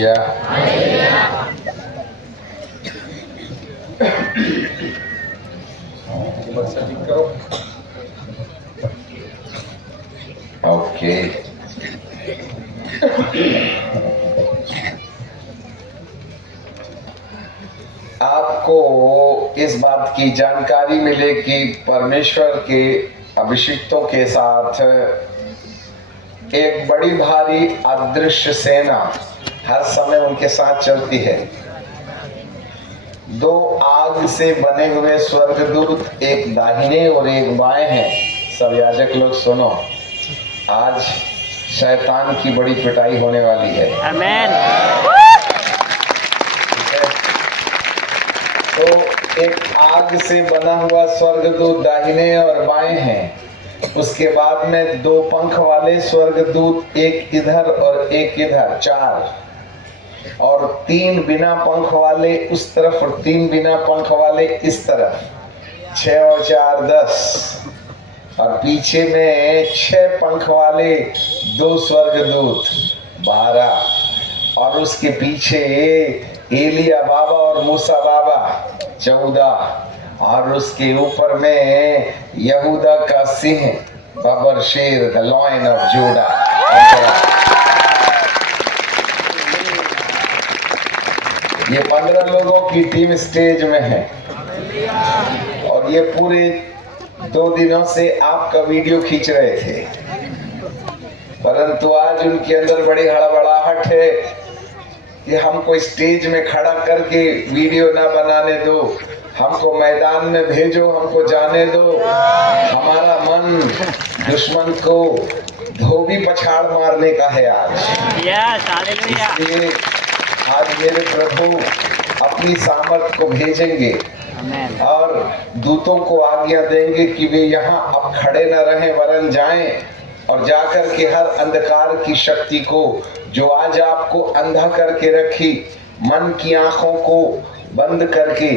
Hallelujah. Okay, आपको इस बात की जानकारी मिले कि परमेश्वर के अभिषिक्तों के साथ एक बड़ी भारी अदृश्य सेना हर समय उनके साथ चलती है। दो आग से बने हुए स्वर्गदूत एक दाहिने और एक बाएं हैं। सब याजक लोग सुनो, आज शैतान की बड़ी पिटाई होने वाली है। आमेन। तो एक आग से बना हुआ स्वर्गदूत दाहिने और बाएं हैं। उसके बाद में दो पंख वाले स्वर्गदूत एक इधर और एक इधर, चार, और तीन बिना पंख वाले उस तरफ और तीन बिना पंख वाले इस तरफ, 6 और 4 10, और पीछे में 6 पंख वाले दो स्वर्गदूत 12, और उसके पीछे एलिया बाबा और मूसा बाबा 14, और उसके ऊपर में यहूदा का सिंह बबर शेर, द लॉयन ऑफ जूडा। ये 15 लोगों की टीम स्टेज में है और ये पूरे 2 दिनों से आपका वीडियो खींच रहे थे, परंतु आज उनके अंदर बड़ी हड़बड़ाहट है कि हमको स्टेज में खड़ा करके वीडियो ना बनाने दो, हमको मैदान में भेजो, हमको जाने दो। हमारा मन दुश्मन को धोबी पछाड़ मारने का है आज। इसलिए आज मेरे प्रभु अपनी सामर्थ को भेजेंगे और दूतों को आज्ञा देंगे कि वे यहाँ अब खड़े न रहें, वरन जाएं और जाकर के हर अंधकार की शक्ति को जो आज आपको अंधा करके रखी, मन की आंखों को बंद करके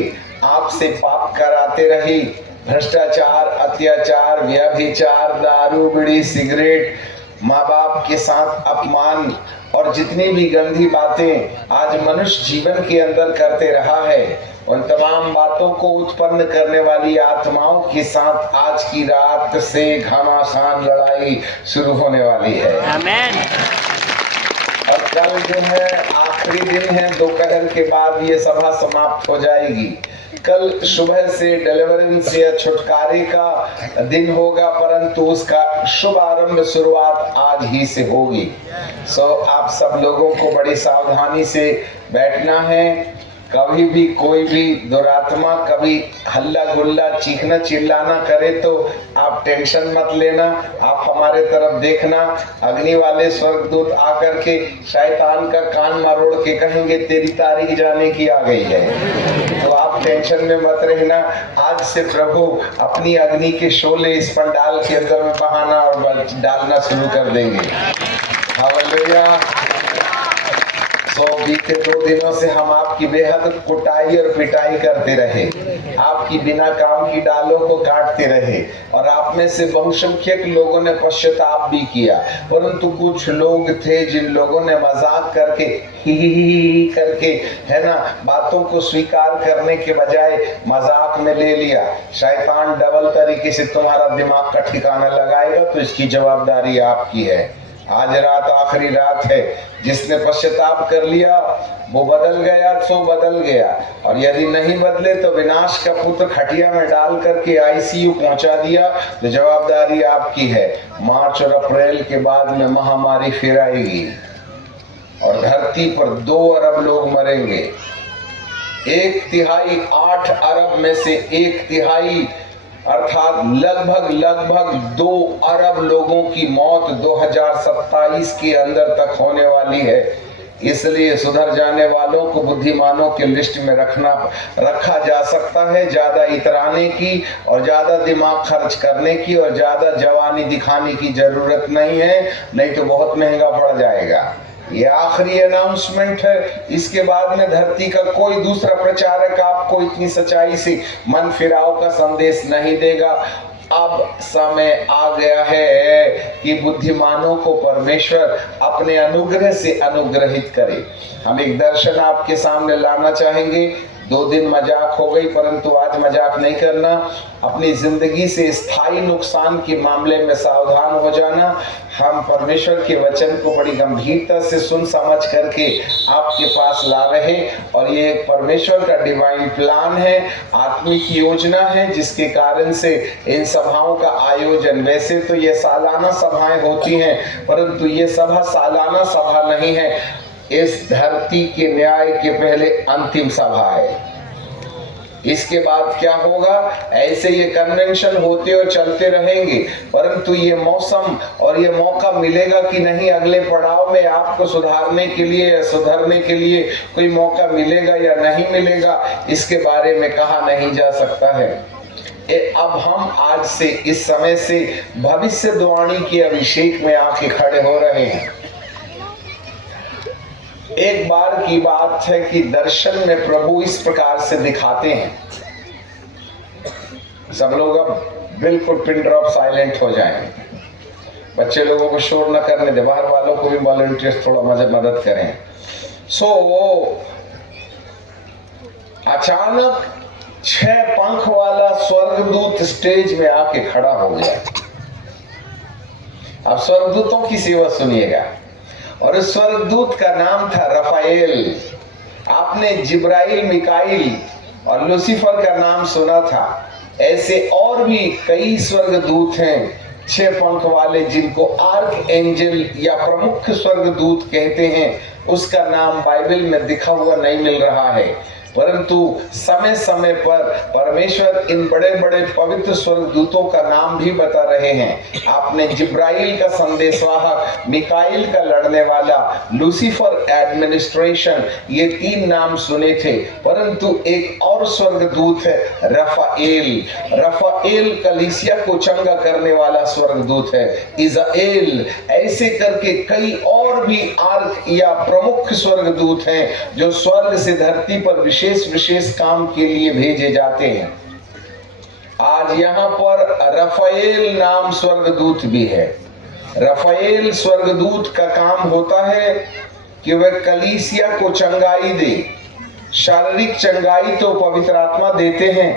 आपसे पाप कराते रही, भ्रष्टाचार, अत्याचार, व्यभिचार, दारू, बीड़ी, सिगरेट, माँ बाप के साथ अपमान और जितनी भी गंदी बातें आज मनुष्य जीवन के अंदर करते रहा है, उन तमाम बातों को उत्पन्न करने वाली आत्माओं के साथ आज की रात से घमासान लड़ाई शुरू होने वाली है। आमेन। और कल जो है आखिरी दिन है, दोपहर के बाद ये सभा समाप्त हो जाएगी। कल सुबह से डिलीवरेंस या छुटकारे का दिन होगा, परंतु उसका शुभ आरंभ शुरुआत आज ही से होगी। आप सब लोगों को बड़ी सावधानी से बैठना है। कभी भी कोई भी दुरात्मा कभी हल्ला गुल्ला चीखना चिल्लाना करे तो आप टेंशन मत लेना, आप हमारे तरफ देखना। अग्नि वाले स्वर्गदूत आकर के शैतान का कान मरोड़ के कहेंगे तेरी तारीख जाने की आ गई है, तो आप टेंशन में मत रहना। आज से प्रभु अपनी अग्नि के शोले इस पंडाल के अंदर में बहाना और डालना शुरू कर देंगे। हालेलुया। बीते 2 दिनों से हम आपकी बेहद कुटाई और पिटाई करते रहे, आपकी बिना काम की डालों को काटते रहे, और आप में से बहुसंख्यक लोगों ने पश्चाताप भी किया, परंतु कुछ लोग थे जिन लोगों ने मजाक करके ही करके, है ना, बातों को स्वीकार करने के बजाय मजाक में ले लिया। शैतान डबल तरीके से तुम्हारा दिमाग का ठिकाना लगाएगा, तो इसकी जवाबदारी आपकी है। आज रात आखिरी रात है, जिसने पश्चाताप कर लिया वो बदल गया सो बदल गया, और यदि नहीं बदले तो विनाश का पुत्र खटिया में डाल करके आईसीयू पहुंचा दिया, तो जवाबदारी आपकी है। मार्च और अप्रैल के बाद में महामारी फिर आएगी और धरती पर 2 अरब लोग मरेंगे। 1/3 8 अरब में से 1/3 अर्थात लगभग 2 अरब लोगों की मौत 2027 के अंदर तक होने वाली है। इसलिए सुधर जाने वालों को बुद्धिमानों के लिस्ट में रखा जा सकता है, ज्यादा इतराने की और ज्यादा दिमाग खर्च करने की और ज्यादा जवानी दिखाने की जरूरत नहीं है, नहीं तो बहुत महंगा पड़ जाएगा। ये आखिरी अनाउंसमेंट है। इसके बाद में धरती का कोई दूसरा प्रचारक आपको इतनी सच्चाई से मन फिराव का संदेश नहीं देगा। अब समय आ गया है कि बुद्धिमानों को परमेश्वर अपने अनुग्रह से अनुग्रहित करे। हम एक दर्शन आपके सामने लाना चाहेंगे। 2 दिन मजाक हो गई, परंतु आज मजाक नहीं करना। अपनी जिंदगी से स्थायी नुकसान के मामले में सावधान हो जाना। हम परमेश्वर के वचन को बड़ी गंभीरता से सुन समझ करके आपके पास ला रहे, और ये एक परमेश्वर का डिवाइन प्लान है, आत्मिक योजना है, जिसके कारण से इन सभाओं का आयोजन, वैसे तो ये सालाना सभाएं होती हैं, परंतु ये सभा सालाना सभा नहीं है, इस धरती के न्याय के पहले अंतिम सभा है। इसके बाद क्या होगा? ऐसे ये कन्वेंशन होते और चलते रहेंगे, परंतु ये मौसम और ये मौका मिलेगा कि नहीं, अगले पड़ाव में आपको सुधारने के लिए या सुधरने के लिए कोई मौका मिलेगा या नहीं मिलेगा, इसके बारे में कहा नहीं जा सकता है। अब हम आज से, इस समय से भविष्यवाणी के अभिषेक में आके खड़े हो रहे हैं। एक बार की बात है कि दर्शन में प्रभु इस प्रकार से दिखाते हैं। सब लोग अब बिल्कुल पिन ड्रॉप साइलेंट हो जाएं। बच्चे लोगों को शोर न करने दे, बाहर वालों को भी वॉलंटियर्स थोड़ा मदद करें। अचानक 6 पंख वाला स्वर्गदूत स्टेज में आके खड़ा हो गया। अब स्वर्गदूतों की सेवा सुनिएगा। और उस स्वर्गदूत का नाम था रफाएल। आपने जिब्राइल, मिकाइल और लूसीफर का नाम सुना था। ऐसे और भी कई स्वर्गदूत हैं 6 पंख वाले, जिनको आर्क एंजल या प्रमुख स्वर्गदूत कहते हैं। उसका नाम बाइबल में दिखा हुआ नहीं मिल रहा है, परंतु समय समय पर परमेश्वर इन बड़े बड़े पवित्र स्वर्गदूतों का नाम भी बता रहे हैं। आपने जिब्राइल का संदेशवाहक, मिकाइल का लड़ने वाला, लूसीफर एडमिनिस्ट्रेशन, ये 3 नाम सुने थे, परंतु एक और स्वर्गदूत है रफाएल। रफाएल कलीसिया को चंगा करने वाला स्वर्गदूत है। इज़राइल, ऐसे करके कई और भी आर्क या प्रमुख स्वर्गदूत हैं जो स्वर्ग से धरती पर विशेष काम के लिए भेजे जाते हैं। आज यहाँ पर रफाएल नाम स्वर्गदूत भी है। रफाएल स्वर्गदूत का काम होता है कि वह कलीसिया को चंगाई दे। शारीरिक चंगाई तो पवित्र आत्मा देते हैं,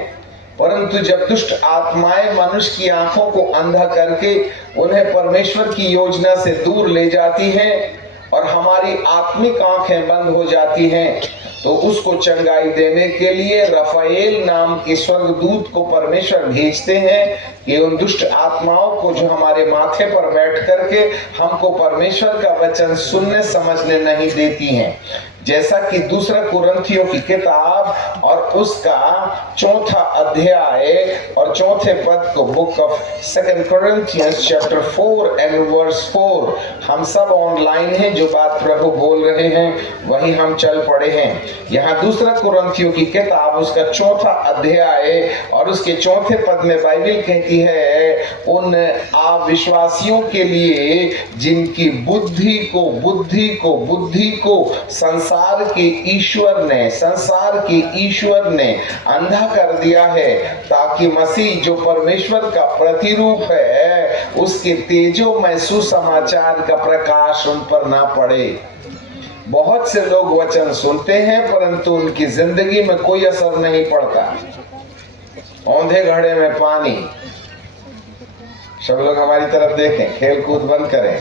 परंतु जब दुष्ट आत्माएं मनुष्य की आंखों को अंधा करके उन्हें परमेश्वर की योजना से दूर ले जाती हैं और हमारी आत्मिक आंखें बंद हो जाती हैं, तो उसको चंगाई देने के लिए रफाएल नाम के स्वर्गदूत को परमेश्वर भेजते हैं कि उन दुष्ट आत्माओं को जो हमारे माथे पर बैठ करके हमको परमेश्वर का वचन सुनने समझने नहीं देती हैं। जैसा कि 2 कुरिन्थियों की किताब और उसका 4 अध्याय और 4 पद को, book of 2 Corinthians chapter 4 and verse 4, हम सब ऑनलाइन हैं, जो बात प्रभु बोल रहे हैं वही हम चल पड़े हैं। यहाँ 2 कुरिन्थियों की किताब उसका 4 अध्याय और उसके 4 पद में बाइबल कहती है, उन अविश्वासियों के लिए जिनकी बुद्धि को संसार के ईश्वर ने अंधा कर दिया है, ताकि मसीह जो परमेश्वर का प्रतिरूप है उसके तेजोमय सुसमाचार का प्रकाश उन पर ना पड़े। बहुत से लोग वचन सुनते हैं, परंतु उनकी जिंदगी में कोई असर नहीं पड़ता। औंधे घड़े में पानी। सब लोग हमारी तरफ देखें, खेल कूद बंद करें।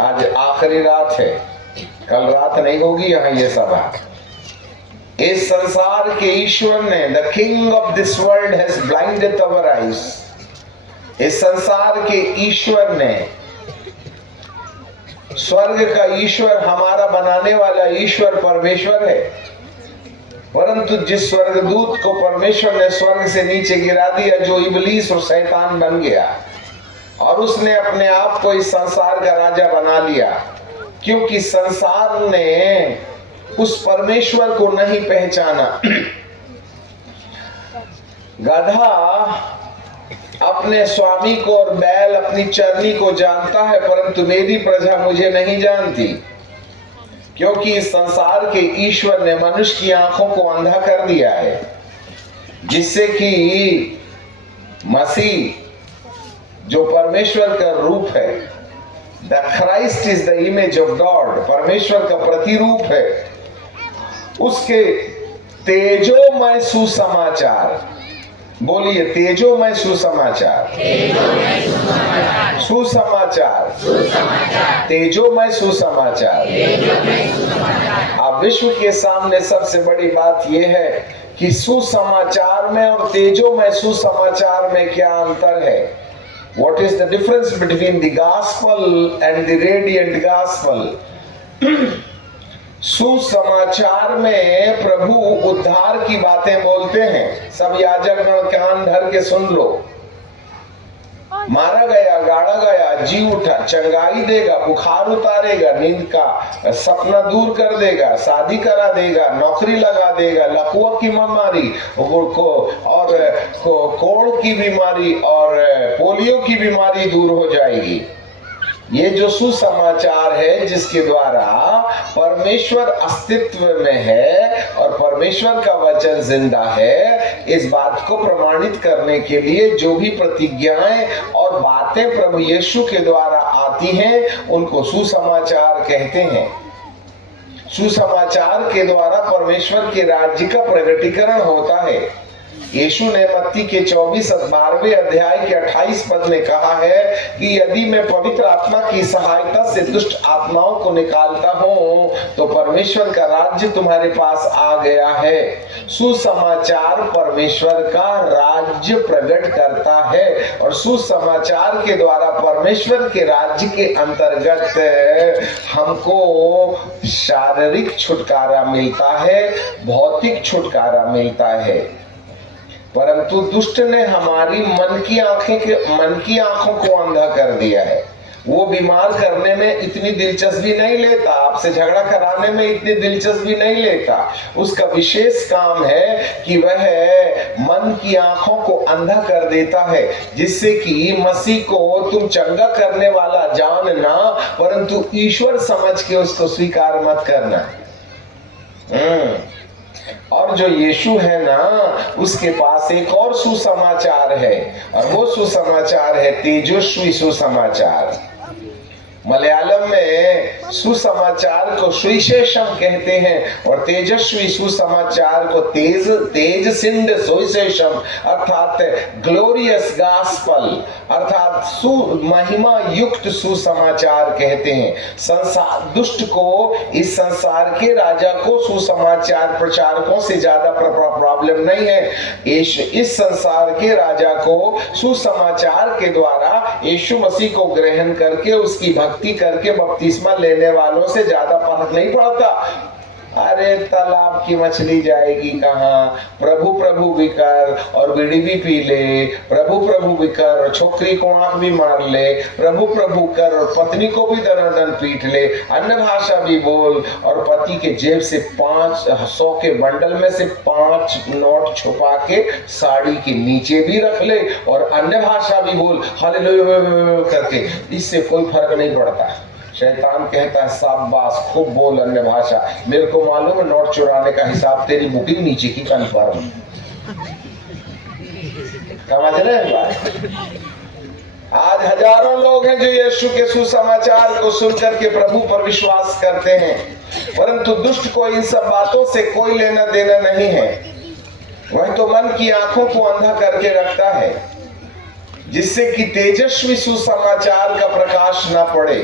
आज आखिरी रात है, कल रात नहीं होगी यहाँ ये सभा। इस संसार के ईश्वर ने, the king of this world has blinded our eyes. इस संसार के ईश्वर ने, स्वर्ग का ईश्वर, हमारा बनाने वाला ईश्वर परमेश्वर है, परंतु जिस स्वर्गदूत को परमेश्वर ने स्वर्ग से नीचे गिरा दिया, जो इबलीस और शैतान बन गया, और उसने अपने आप को इस संसार का राजा बना लिया, क्योंकि संसार ने उस परमेश्वर को नहीं पहचाना। गधा अपने स्वामी को और बैल अपनी चरनी को जानता है, परंतु मेरी प्रजा मुझे नहीं जानती, क्योंकि इस संसार के ईश्वर ने मनुष्य की आंखों को अंधा कर दिया है, जिससे कि मसीह जो परमेश्वर का रूप है, the Christ is the image of God, परमेश्वर का प्रतिरूप है, उसके तेजोमय सुसमाचार, बोलिए तेजोमय सुसमाचार, सुसमाचार, तेजोमय सुसमाचार। अब विश्व के सामने सबसे बड़ी बात यह है कि सुसमाचार में और तेजोमय सुसमाचार में क्या अंतर है? What is the difference between the gospel and the radiant gospel? सुसमाचार में प्रभु उद्धार की बातें बोलते हैं। सब याजकगण कान धर के सुन लो। मारा गया, गाड़ा गया, जी उठा, चंगाई देगा, बुखार उतारेगा, नींद का सपना दूर कर देगा, शादी करा देगा, नौकरी लगा देगा, लकवा की बीमारी और कोढ़ की बीमारी और पोलियो की बीमारी दूर हो जाएगी। ये जो सुसमाचार है जिसके द्वारा परमेश्वर अस्तित्व में है और परमेश्वर का वचन जिंदा है, इस बात को प्रमाणित करने के लिए जो भी प्रतिज्ञाएं और बातें प्रभु यीशु के द्वारा आती हैं उनको सुसमाचार कहते हैं। सुसमाचार के द्वारा परमेश्वर के राज्य का प्रगटीकरण होता है। यीशु ने मत्ती के 12वें अध्याय के 28 पद में कहा है कि यदि मैं पवित्र आत्मा की सहायता से दुष्ट आत्माओं को निकालता हूं तो परमेश्वर का राज्य तुम्हारे पास आ गया है। सुसमाचार परमेश्वर का राज्य प्रकट करता है और सुसमाचार के द्वारा परमेश्वर के राज्य के अंतर्गत हमको शारीरिक छुटकारा मिलता है, भौतिक छुटकारा मिलता है। परंतु दुष्ट ने हमारी मन की आंखों को अंधा कर दिया है। वो बीमार करने में इतनी दिलचस्पी नहीं लेता, आपसे झगड़ा कराने में इतनी दिलचस्पी नहीं लेता। उसका विशेष काम है कि वह मन की आंखों को अंधा कर देता है, जिससे कि मसीह को तुम चंगा करने वाला जानना परंतु ईश्वर समझ के उसको स्वीकार मत करना। और जो यीशु है ना, उसके पास एक और सुसमाचार है और वो सुसमाचार है तेजस्वी सुसमाचार। मलयालम में सुसमाचार को सुविशेषम कहते हैं और तेजस्वी सुसमाचार को तेज सिंध सुविशेषम अर्थात ग्लोरियस गॉस्पेल अर्थात महिमा युक्त सुसमाचार कहते हैं। संसार दुष्ट को इस संसार के राजा को सुसमाचार प्रचारकों से ज्यादा प्रॉब्लम नहीं है। इस संसार के राजा को सुसमाचार के द्वारा यीशु मसीह को ग्रहण करके उसकी भक्ति करके बपतिस्मा लेने वालों से ज्यादा फर्क नहीं पड़ता। अरे तालाब की मछली जाएगी कहाँ? प्रभु प्रभु भी कर और बीड़ी भी पी ले, प्रभु प्रभु भी कर और छोकरी को आंख भी मार ले, प्रभु प्रभु कर और पत्नी को भी दनादन पीट ले, अन्य भाषा भी बोल और पति के जेब से 500 के बंडल में से 5 नोट छुपा के साड़ी के नीचे भी रख ले और अन्य भाषा भी बोल हालेलुया करके, इससे कोई फर्क नहीं पड़ता। शैतान कहता है शाबाश खूब बोल अन्य भाषा, मेरे को मालूम है नोट चुराने का हिसाब तेरी बुकिंग नीचे की कन्फर्म। समझ रहे हैं बात? आज हजारों लोग हैं जो यीशु के सुसमाचार को सुनकर के प्रभु पर विश्वास करते हैं, परंतु दुष्ट को इन सब बातों से कोई लेना देना नहीं है। वह तो मन की आंखों को अंधा करके रखता है जिससे कि तेजस्वी सुसमाचार का प्रकाश न पड़े।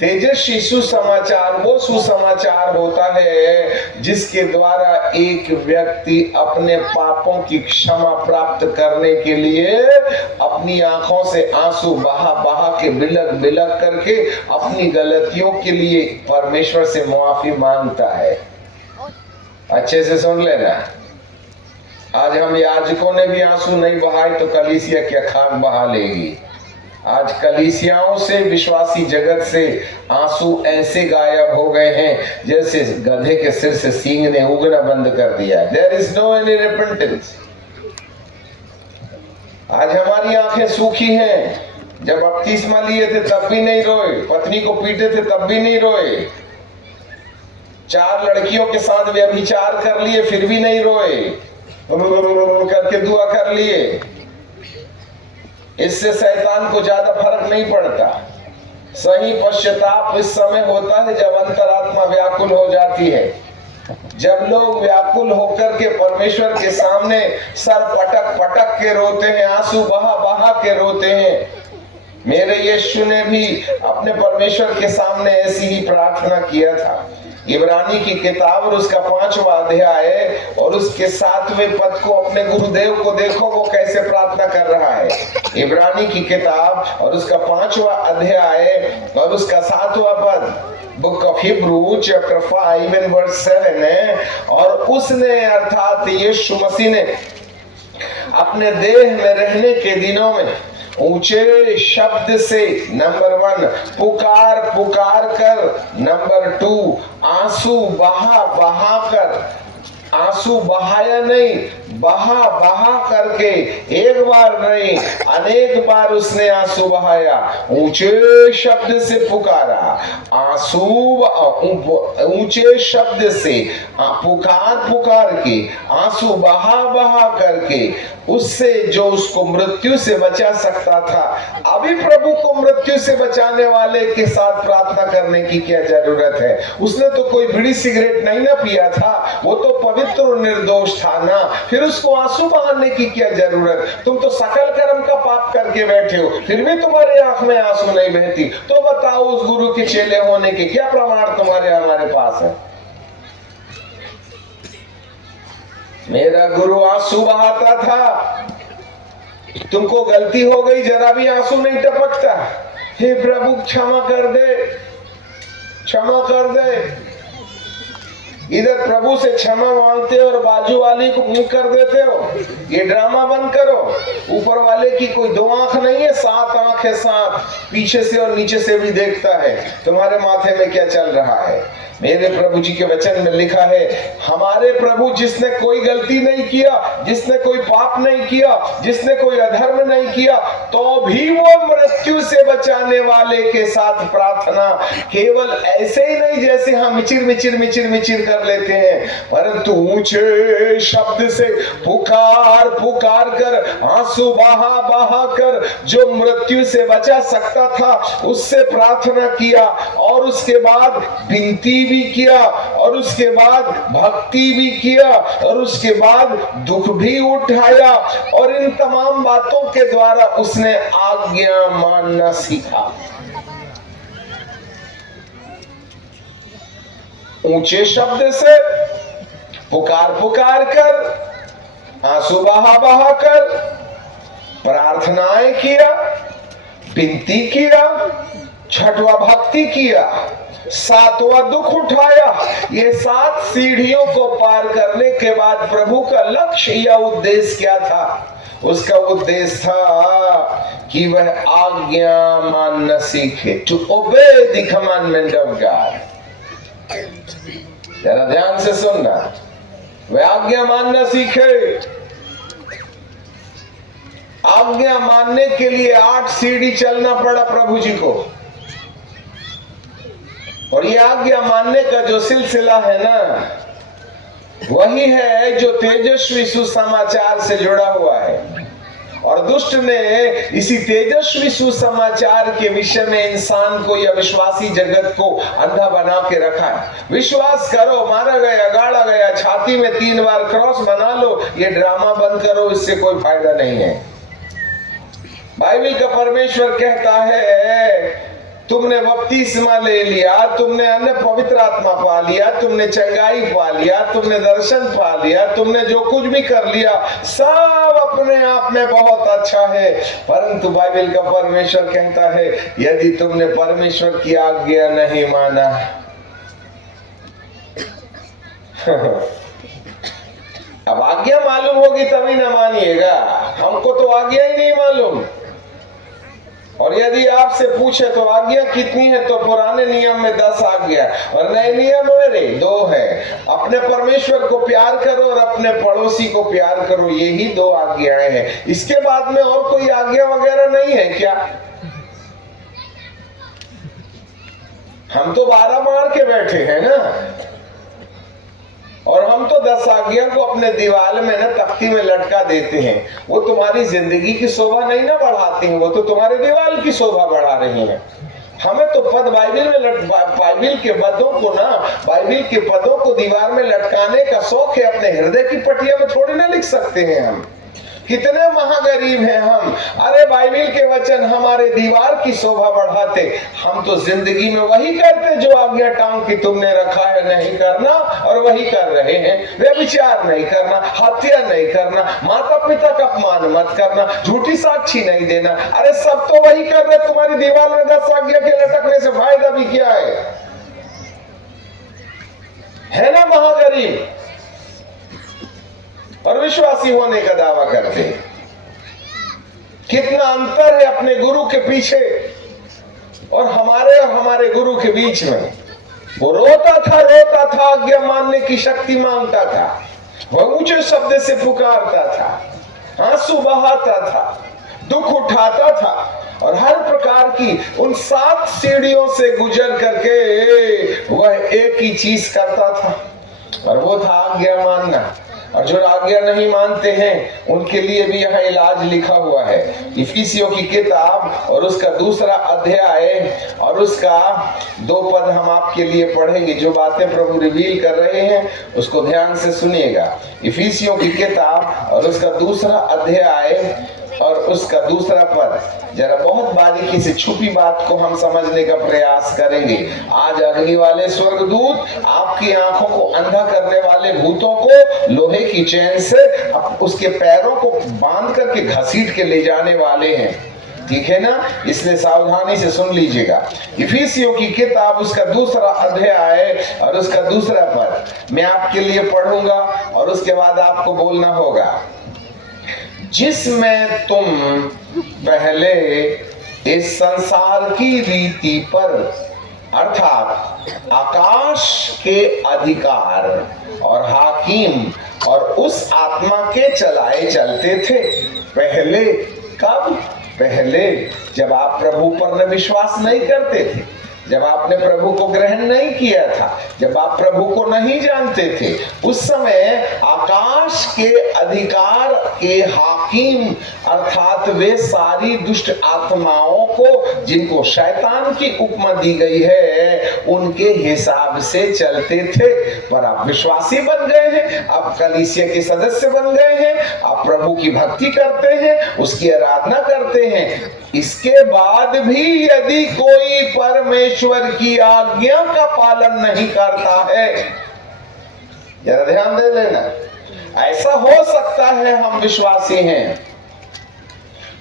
तेजस्वी सुसमाचार वो सुसमाचार होता है जिसके द्वारा एक व्यक्ति अपने पापों की क्षमा प्राप्त करने के लिए अपनी आंखों से आंसू बहा बहा के बिलक बिलक करके अपनी गलतियों के लिए परमेश्वर से मुआफी मांगता है। अच्छे से सुन लेना, आज हम याजकों ने भी आंसू नहीं बहाए तो कलीसिया क्या खाक बहा लेगी। आज कलीसियाओं से विश्वासी जगत से आंसू ऐसे गायब हो गए हैं जैसे गधे के सिर से सींग ने उगना बंद कर दिया। There is no any repentance। आज हमारी आंखें सूखी हैं। जब बपतिस्मा लिए थे तब भी नहीं रोए, पत्नी को पीटे थे तब भी नहीं रोए, 4 लड़कियों के साथ व्यभिचार कर लिए फिर भी नहीं रोए, करके दुआ कर लिए। इससे शैतान को ज्यादा फर्क नहीं पड़ता। सही पश्चाताप इस समय होता है जब अंतरात्मा व्याकुल हो जाती है, जब लोग व्याकुल होकर के परमेश्वर के सामने सर पटक पटक के रोते हैं, आंसू बहा बहा के रोते हैं। मेरे यीशु ने भी अपने परमेश्वर के सामने ऐसी ही प्रार्थना किया था। इब्रानी की किताब और उसका 5वां अध्याय और उसके 7वें पद को अपने गुरुदेव को देखो, वो कैसे प्रार्थना कर रहा है। इब्रानी की किताब और उसका 5वां अध्याय और उसका 7वां पद, book of Hebrew chapter 5 and verse 7 है। और उसने अर्थात यीशु मसीह ने अपने देह में रहने के दिनों में ऊंचे शब्द से नंबर 1 पुकार पुकार कर, नंबर 2 आंसू बहा बहा कर, आंसू बहाया नहीं, बहा बहा करके, एक बार नहीं अनेक बार उसने आंसू बहाया, ऊंचे शब्द से पुकारा, आंसू ऊंचे शब्द से पुकार पुकार के, आंसू बहा बहा करके, उससे जो उसको मृत्यु से बचा सकता था। अभी प्रभु को मृत्यु से बचाने वाले के साथ प्रार्थना करने की क्या जरूरत है? उसने तो कोई बीड़ी सिगरेट नहीं ना पिया था, वो तो पवित्र और निर्दोष था ना, फिर उसको आंसू बहाने की क्या जरूरत? तुम तो सकल कर्म का पाप करके बैठे हो, फिर भी तुम्हारे आंख में आंसू नहीं बहती, तो बताओ उस गुरु के चेले होने के क्या प्रमाण तुम्हारे हमारे पास है? मेरा गुरु आंसू बहाता था, तुमको गलती हो गई जरा भी आंसू नहीं टपकता, हे प्रभु क्षमा कर दे, क्षमा कर दे। इधर प्रभु से क्षमा मांगते हो और बाजू वाली को मुंह कर देते हो। ये ड्रामा बंद करो। ऊपर वाले की कोई 2 आंख नहीं है, 7 आंख है, 7 पीछे से और नीचे से भी देखता है तुम्हारे माथे में क्या चल रहा है। मेरे प्रभु जी के वचन में लिखा है, हमारे प्रभु जिसने कोई गलती नहीं किया, जिसने कोई पाप नहीं किया, जिसने कोई अधर्म नहीं किया, तो भी वो मृत्यु से बचाने वाले के साथ प्रार्थना केवल ऐसे ही नहीं जैसे हम मिचिर मिचिर मिचिर मिचिर कर लेते हैं, परंतु ऊंचे शब्द से पुकार पुकार कर, आंसू बहा बहा कर जो मृत्यु से बचा सकता था उससे प्रार्थना किया, और उसके बाद विनती भी किया, और उसके बाद भक्ति भी किया, और उसके बाद दुख भी उठाया, और इन तमाम बातों के द्वारा उसने आज्ञा मानना सीखा। ऊंचे शब्द से पुकार पुकार कर, आंसू बहा बहा कर प्रार्थनाएं किया, विनती किया, 6वां भक्ति किया, 7वां दुख उठाया। ये 7 सीढ़ियों को पार करने के बाद प्रभु का लक्ष्य या उद्देश्य क्या था? उसका उद्देश्य था कि वह आज्ञा मानना सीखे, to obey the commandment of God. जरा ध्यान से सुनना, वह आज्ञा मानना सीखे। आज्ञा मानने के लिए 8 सीढ़ी चलना पड़ा प्रभु जी को, और ये आज्ञा मानने का जो सिलसिला है ना, वही है जो तेजस्वी सुसमाचार से जुड़ा हुआ है। और दुष्ट ने इसी तेजस्वी सुसमाचार के विषय में इंसान को या विश्वासी जगत को अंधा बना के रखा है। विश्वास करो, मारा गया, गाड़ा गया, छाती में 3 बार क्रॉस बना लो, ये ड्रामा बंद करो, इससे कोई फायदा नहीं है। बाइबल का परमेश्वर कहता है, तुमने बपतिस्मा ले लिया, तुमने अन्य पवित्र आत्मा पा लिया, तुमने चंगाई पा लिया, तुमने दर्शन पा लिया, तुमने जो कुछ भी कर लिया, सब अपने आप में बहुत अच्छा है, परंतु बाइबल का परमेश्वर कहता है, यदि तुमने परमेश्वर की आज्ञा नहीं माना अब आज्ञा मालूम होगी तभी ना मानिएगा, हमको तो आज्ञा ही नहीं मालूम। और यदि आपसे पूछे तो आज्ञा कितनी है, तो पुराने नियम में 10 आज्ञा और नए नियम में 2 है। अपने परमेश्वर को प्यार करो और अपने पड़ोसी को प्यार करो, यही 2 आज्ञाएं हैं। इसके बाद में और कोई आज्ञा वगैरह नहीं है क्या? हम तो 12 मार के बैठे हैं ना, और हम तो 10 आज्ञा को अपने दीवार में ना तख्ती में लटका देते हैं। वो तुम्हारी जिंदगी की शोभा नहीं ना बढ़ाती हैं, वो तो तुम्हारे दीवार की शोभा बढ़ा रही हैं। हमें तो पद बाइबिल के पदों को ना, बाइबिल के पदों को दीवार में लटकाने का शौक है। अपने हृदय की पटिया में थोड़ी ना लिख सकते हैं हम। कितने महागरीब हैं हम। अरे बाइबिल के वचन हमारे दीवार की शोभा बढ़ाते, हम तो जिंदगी में वही करते जो आज्ञा टांग के तुमने रखा है नहीं करना, और वही कर रहे हैं। व्यभिचार नहीं करना, हत्या नहीं करना, माता पिता का अपमान मत करना, झूठी साक्षी नहीं देना। अरे सब तो वही कर रहे। तुम्हारी दीवार में 10 आज्ञा के लटकने से फायदा भी क्या है ना महागरीब। और विश्वासी होने का दावा करते हैं। कितना अंतर है अपने गुरु के पीछे और हमारे गुरु के बीच में। वो रोता था, आज्ञा मानने की शक्ति मांगता था, वह ऊंचे शब्द से पुकारता था, आंसू बहाता था, दुख उठाता था, और हर प्रकार की उन 7 सीढ़ियों से गुजर करके वह एक ही चीज करता था, और वो था आज्ञा मानना। और जो आज्ञा नहीं मानते हैं उनके लिए भी यह इलाज लिखा हुआ है। इफिसियों की किताब और उसका 2 अध्याय और उसका 2 पद हम आपके लिए पढ़ेंगे। जो बातें प्रभु रिवील कर रहे हैं उसको ध्यान से सुनिएगा। इफिसियों की किताब और उसका 2 अध्याय और उसका 2 पद, जरा बहुत बारीकी से छुपी बात को हम समझने का प्रयास करेंगे। आज अग्नि वाले स्वर्गदूत आपकी आंखों को अंधा करने वाले भूतों को लोहे की चैन से उसके पैरों को बांध करके घसीट के ले जाने वाले हैं। ठीक है ना, इसलिए सावधानी से सुन लीजिएगा। इफिसियों की किताब उसका 2 अध्याय और उसका 2 पद मैं आपके लिए पढ़ूंगा और उसके बाद आपको बोलना होगा। जिसमें तुम पहले इस संसार की रीति पर अर्थात आकाश के अधिकार और हाकिम और उस आत्मा के चलाए चलते थे। पहले कब? पहले जब आप प्रभु पर न विश्वास नहीं करते थे, जब आपने प्रभु को ग्रहण नहीं किया था, जब आप प्रभु को नहीं जानते थे, उस समय आकाश के अधिकार के हाकिम अर्थात वे सारी दुष्ट आत्माओं को जिनको शैतान की उपमा दी गई है उनके हिसाब से चलते थे। पर आप विश्वासी बन गए हैं, आप कलीसिया के सदस्य बन गए हैं, आप प्रभु की भक्ति करते हैं, उसकी आराधना करते हैं। इसके बाद भी यदि कोई परमेश्वर की आज्ञा का पालन नहीं करता है, जरा ध्यान दे लेना, ऐसा हो सकता है हम विश्वासी हैं,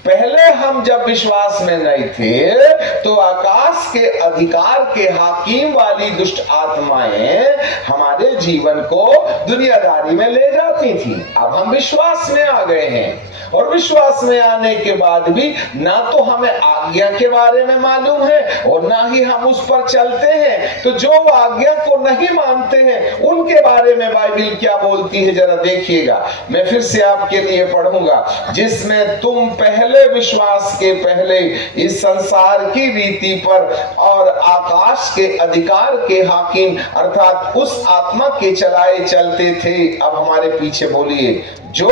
पहले हम जब विश्वास में नहीं थे तो आकाश के अधिकार के हाकिम वाली दुष्ट आत्माएं हमारे जीवन को दुनियादारी में ले जाती थी। अब हम विश्वास में आ गए हैं और विश्वास में आने के बाद भी ना तो हमें आज्ञा के बारे में मालूम है और ना ही हम उस पर चलते हैं। तो जो आज्ञा को नहीं मानते हैं उनके बारे में बाइबिल क्या बोलती है जरा देखिएगा। मैं फिर से आपके लिए पढ़ूंगा। जिसमें तुम पहले विश्वास के पहले इस संसार की रीति पर और आकाश के अधिकार के हाकिम अर्थात उस आत्मा के चलाए चलते थे। अब हमारे पीछे बोलिए, जो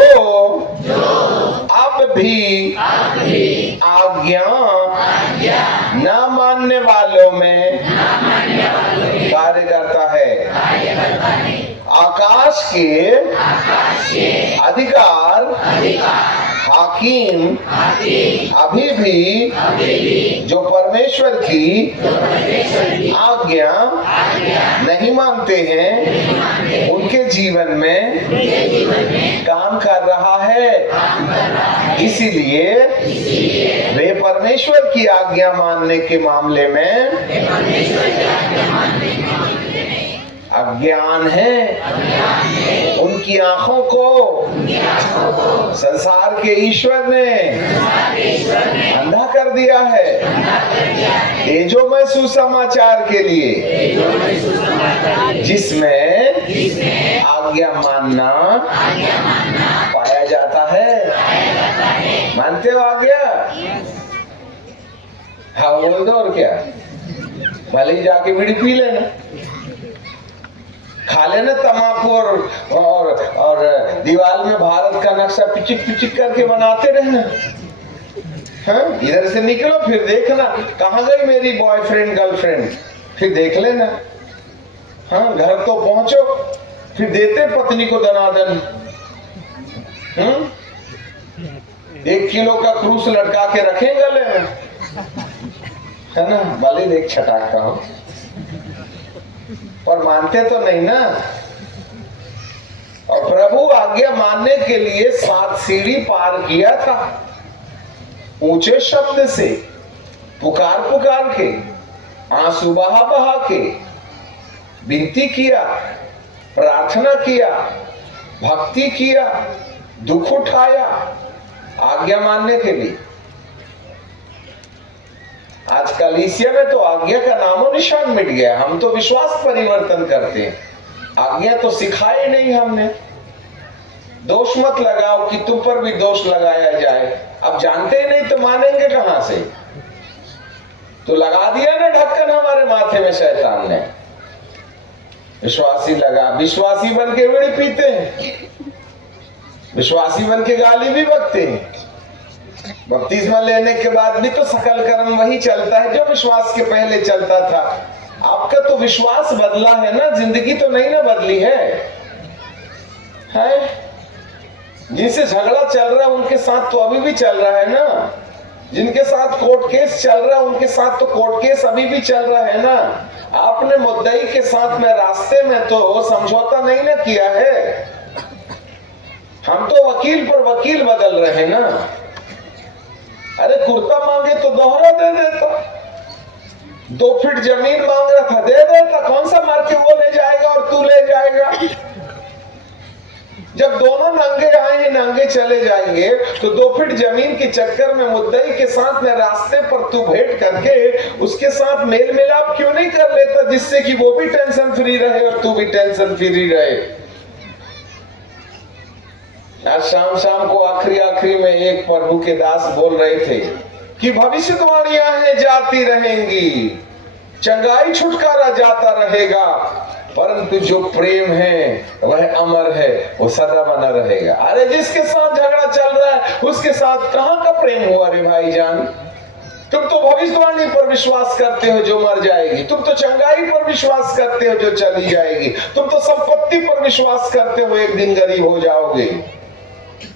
अब भी आज्ञा न मानने वालों में कार्य करता है। आकाश के अधिकार हाकिम अभी भी जो परमेश्वर की आज्ञा नहीं मानते हैं उनके जीवन में काम कर रहा है। इसीलिए वे परमेश्वर की आज्ञा मानने के मामले में अज्ञान है। उनकी आंखों को संसार के ईश्वर ने अंधा कर दिया है। ये जो मैं सुसमाचार के लिए जिसमें आज्ञा मानना पाया जाता है। मानते हो आज्ञा? हाँ बोल दो, और क्या, भले ही जाके बीड़ी पी लेना, खा लेना तम्बाकू और दीवार में भारत का नक्शा पिचिक पिचिक करके बनाते रहना। हाँ, इधर से निकलो फिर देखना कहाँ गई मेरी बॉयफ्रेंड गर्लफ्रेंड, फिर देख लेना। हाँ, घर तो पहुंचो फिर देते पत्नी को दनादन। 1 किलो का क्रूस लटका के रखें गले में, है ना, भले देख छटाक का हो, पर मानते तो नहीं ना। और प्रभु आज्ञा मानने के लिए 7 सीढ़ी पार किया था, ऊंचे शब्द से पुकार पुकार के, आंसू बहा बहा के विनती किया, प्रार्थना किया, भक्ति किया, दुख उठाया आज्ञा मानने के लिए। आज कलीसिया में तो आज्ञा का नामो निशान मिट गया। हम तो विश्वास परिवर्तन करते हैं, आज्ञा तो सिखाए नहीं हमने। दोष मत लगाओ कि तुम पर भी दोष लगाया जाए। अब जानते ही नहीं तो मानेंगे कहां से? तो लगा दिया ना ढक्कन हमारे माथे में शैतान ने। विश्वासी लगा, विश्वासी बन के बीड़ी पीते हैं, विश्वासी बन के गाली भी बकते हैं। बपतिस्मा लेने के बाद भी तो सकल कर्म वही चलता है जो विश्वास के पहले चलता था। आपका तो विश्वास बदला है ना, जिंदगी तो नहीं ना बदली है। जिनसे झगड़ा चल रहा है उनके साथ तो अभी भी चल रहा है ना, जिनके साथ कोर्ट केस चल रहा है उनके साथ तो कोर्ट केस अभी भी चल रहा है ना। आपने मुद्दई के साथ में रास्ते में तो समझौता नहीं ना किया है। हम तो वकील पर वकील बदल रहे हैं ना। अरे कुर्ता मांगे तो दोहरा दे देता, 2 फीट जमीन मांग रहा था दे देता, कौन सा मार के वो ले जाएगा और तू ले जाएगा? जब दोनों नंगे आए हैं नंगे चले जाएंगे तो 2 फीट जमीन के चक्कर में मुद्दई के साथ में रास्ते पर तू भेंट करके उसके साथ मेल मिलाप क्यों नहीं कर लेता, जिससे कि वो भी टेंशन फ्री रहे और तू भी टेंशन फ्री रहे। आज शाम शाम को आखिरी में एक प्रभु के दास बोल रहे थे कि भविष्यवाणियां हैं जाती रहेंगी, चंगाई छुटकारा जाता रहेगा, परंतु जो प्रेम है वह अमर है, वो सदा बना रहेगा। अरे जिसके साथ झगड़ा चल रहा है उसके साथ कहां का प्रेम हुआ रे भाईजान? तुम तो भविष्यवाणी पर विश्वास करते हो जो मर जाएगी, तुम तो चंगाई पर विश्वास करते हो जो चली जाएगी, तुम तो संपत्ति पर विश्वास करते हो एक दिन गरीब हो जाओगे।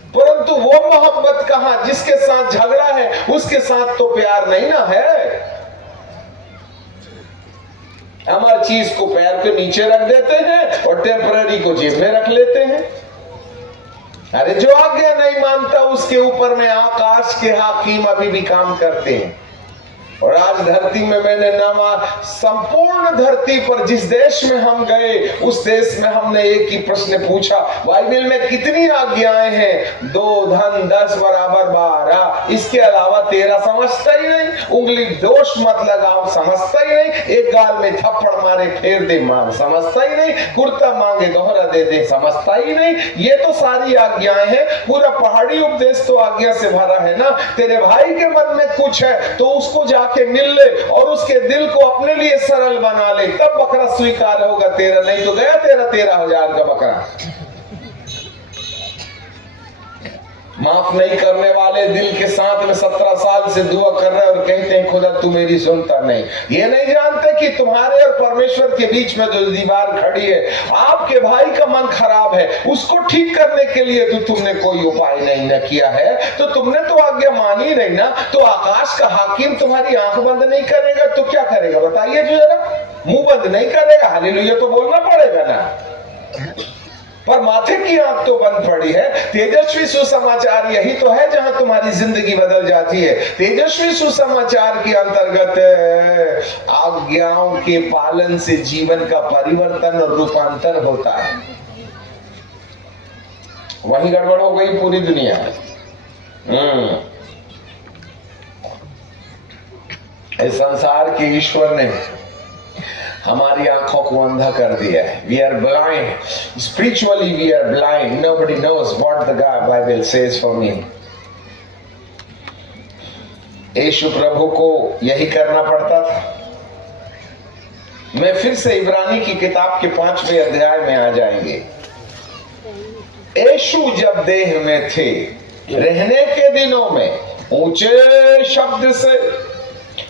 परंतु वो मोहब्बत कहां? जिसके साथ झगड़ा है उसके साथ तो प्यार नहीं ना है। अमर चीज को पैर के नीचे रख देते हैं और टेम्पररी को जेब में रख लेते हैं। अरे जो आज्ञा नहीं मानता उसके ऊपर में आकाश के हाकिम अभी भी काम करते हैं। और आज धरती में मैंने नामा, संपूर्ण धरती पर जिस देश में हम गए उस देश में हमने एक ही प्रश्न पूछा, बाइबल में कितनी आज्ञाएं हैं? 2 धन 10 बराबर 12, इसके अलावा 13 समझता ही नहीं। उंगली दोष मत लगाओ समझता ही नहीं। एक गाल में थप्पड़ मारे फेर दे मार समझता ही नहीं। कुर्ता मांगे दोहरा दे दे समझता ही नहीं। ये तो सारी आज्ञाएं हैं। पूरा पहाड़ी उपदेश तो आज्ञा से भरा है ना। तेरे भाई के मन में कुछ है तो उसको के मिल ले और उसके दिल को अपने लिए सरल बना ले, तब बकरा स्वीकार होगा तेरा, नहीं तो गया तेरा 13,000 का बकरा। माफ नहीं करने वाले दिल के साथ में 17 साल से दुआ कर रहे और कहते हैं खुदा तू मेरी सुनता नहीं। ये नहीं जानते कि तुम्हारे और परमेश्वर के बीच में जो दीवार खड़ी है, आपके भाई का मन खराब है, उसको ठीक करने के लिए तो तुमने कोई उपाय नहीं न किया है, तो तुमने तो आज्ञा मानी नहीं ना। तो आकाश का हाकिम तुम्हारी आंख बंद नहीं करेगा तो क्या करेगा बताइए? जो जरा मुंह बंद नहीं करेगा, हालेलुया तो बोलना पड़ेगा ना। पर माथे की आंख तो बंद पड़ी है। तेजस्वी सुसमाचार यही तो है जहां तुम्हारी जिंदगी बदल जाती है। तेजस्वी सुसमाचार के अंतर्गत आज्ञाओं के पालन से जीवन का परिवर्तन और रूपांतर होता है। वही गड़बड़ हो गई पूरी दुनिया। इस संसार के ईश्वर ने हमारी आंखों को अंधा कर दिया है। We are blind. Spiritually we are blind. Nobody knows what the God Bible says for me. यीशु प्रभु को यही करना पड़ता था। मैं फिर से इब्रानी की किताब के 5वें अध्याय में आ जाएंगे। यीशु जब देह में थे, रहने के दिनों में ऊंचे शब्द से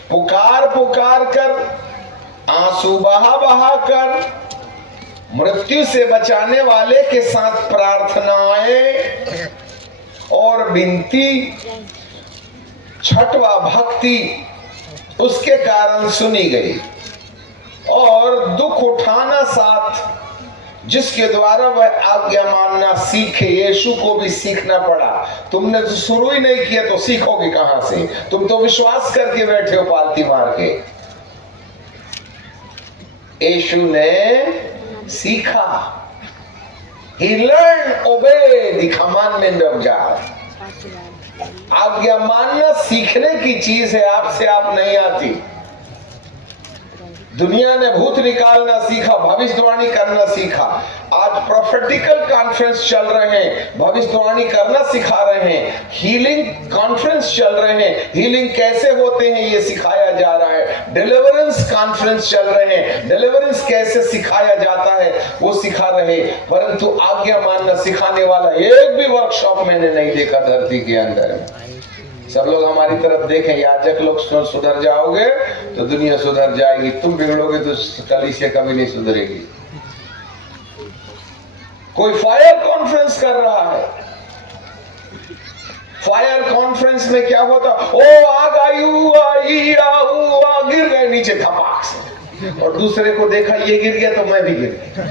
पुकार पुकार कर, आंसू बहा बहा कर, मृत्यु से बचाने वाले के साथ प्रार्थनाएं और विनती, छठवा भक्ति उसके कारण सुनी गई, और दुख उठाना साथ, जिसके द्वारा वह आज्ञा मानना सीखे। यीशु को भी सीखना पड़ा। तुमने तो शुरू ही नहीं किया तो सीखोगे कहां से? तुम तो विश्वास करके बैठे हो पालती मार के। यीशु ने सीखा। He learned obey the commandment of God. आज्ञा मानना सीखने की चीज है, आपसे आप नहीं आती। दुनिया ने भूत निकालना सीखा, भविष्यवाणी करना सीखा। आज प्रोफेटिकल कॉन्फ्रेंस चल रहे हैं, भविष्यवाणी करना सिखा रहे हैं। हीलिंग कॉन्फ्रेंस चल रहे हैं, हीलिंग कैसे होते हैं ये सिखाया जा रहा है। डिलीवरेंस कॉन्फ्रेंस चल रहे हैं, डिलीवरेंस कैसे सिखाया जाता है वो सिखा रहे। परंतु आज्ञा मानना सिखाने वाला एक भी वर्कशॉप मैंने नहीं देखा धरती के अंदर। सब लोग हमारी तरफ देखें, याजक लोग सुधर जाओगे तो दुनिया सुधर जाएगी, तुम बिगड़ोगे तो कलीसिया कभी नहीं सुधरेगी। कोई फायर कॉन्फ्रेंस कर रहा है। फायर कॉन्फ्रेंस में क्या होता? ओ आग आई, गिर गए नीचे धपाक से, और दूसरे को देखा ये गिर गया तो मैं भी गिर गया।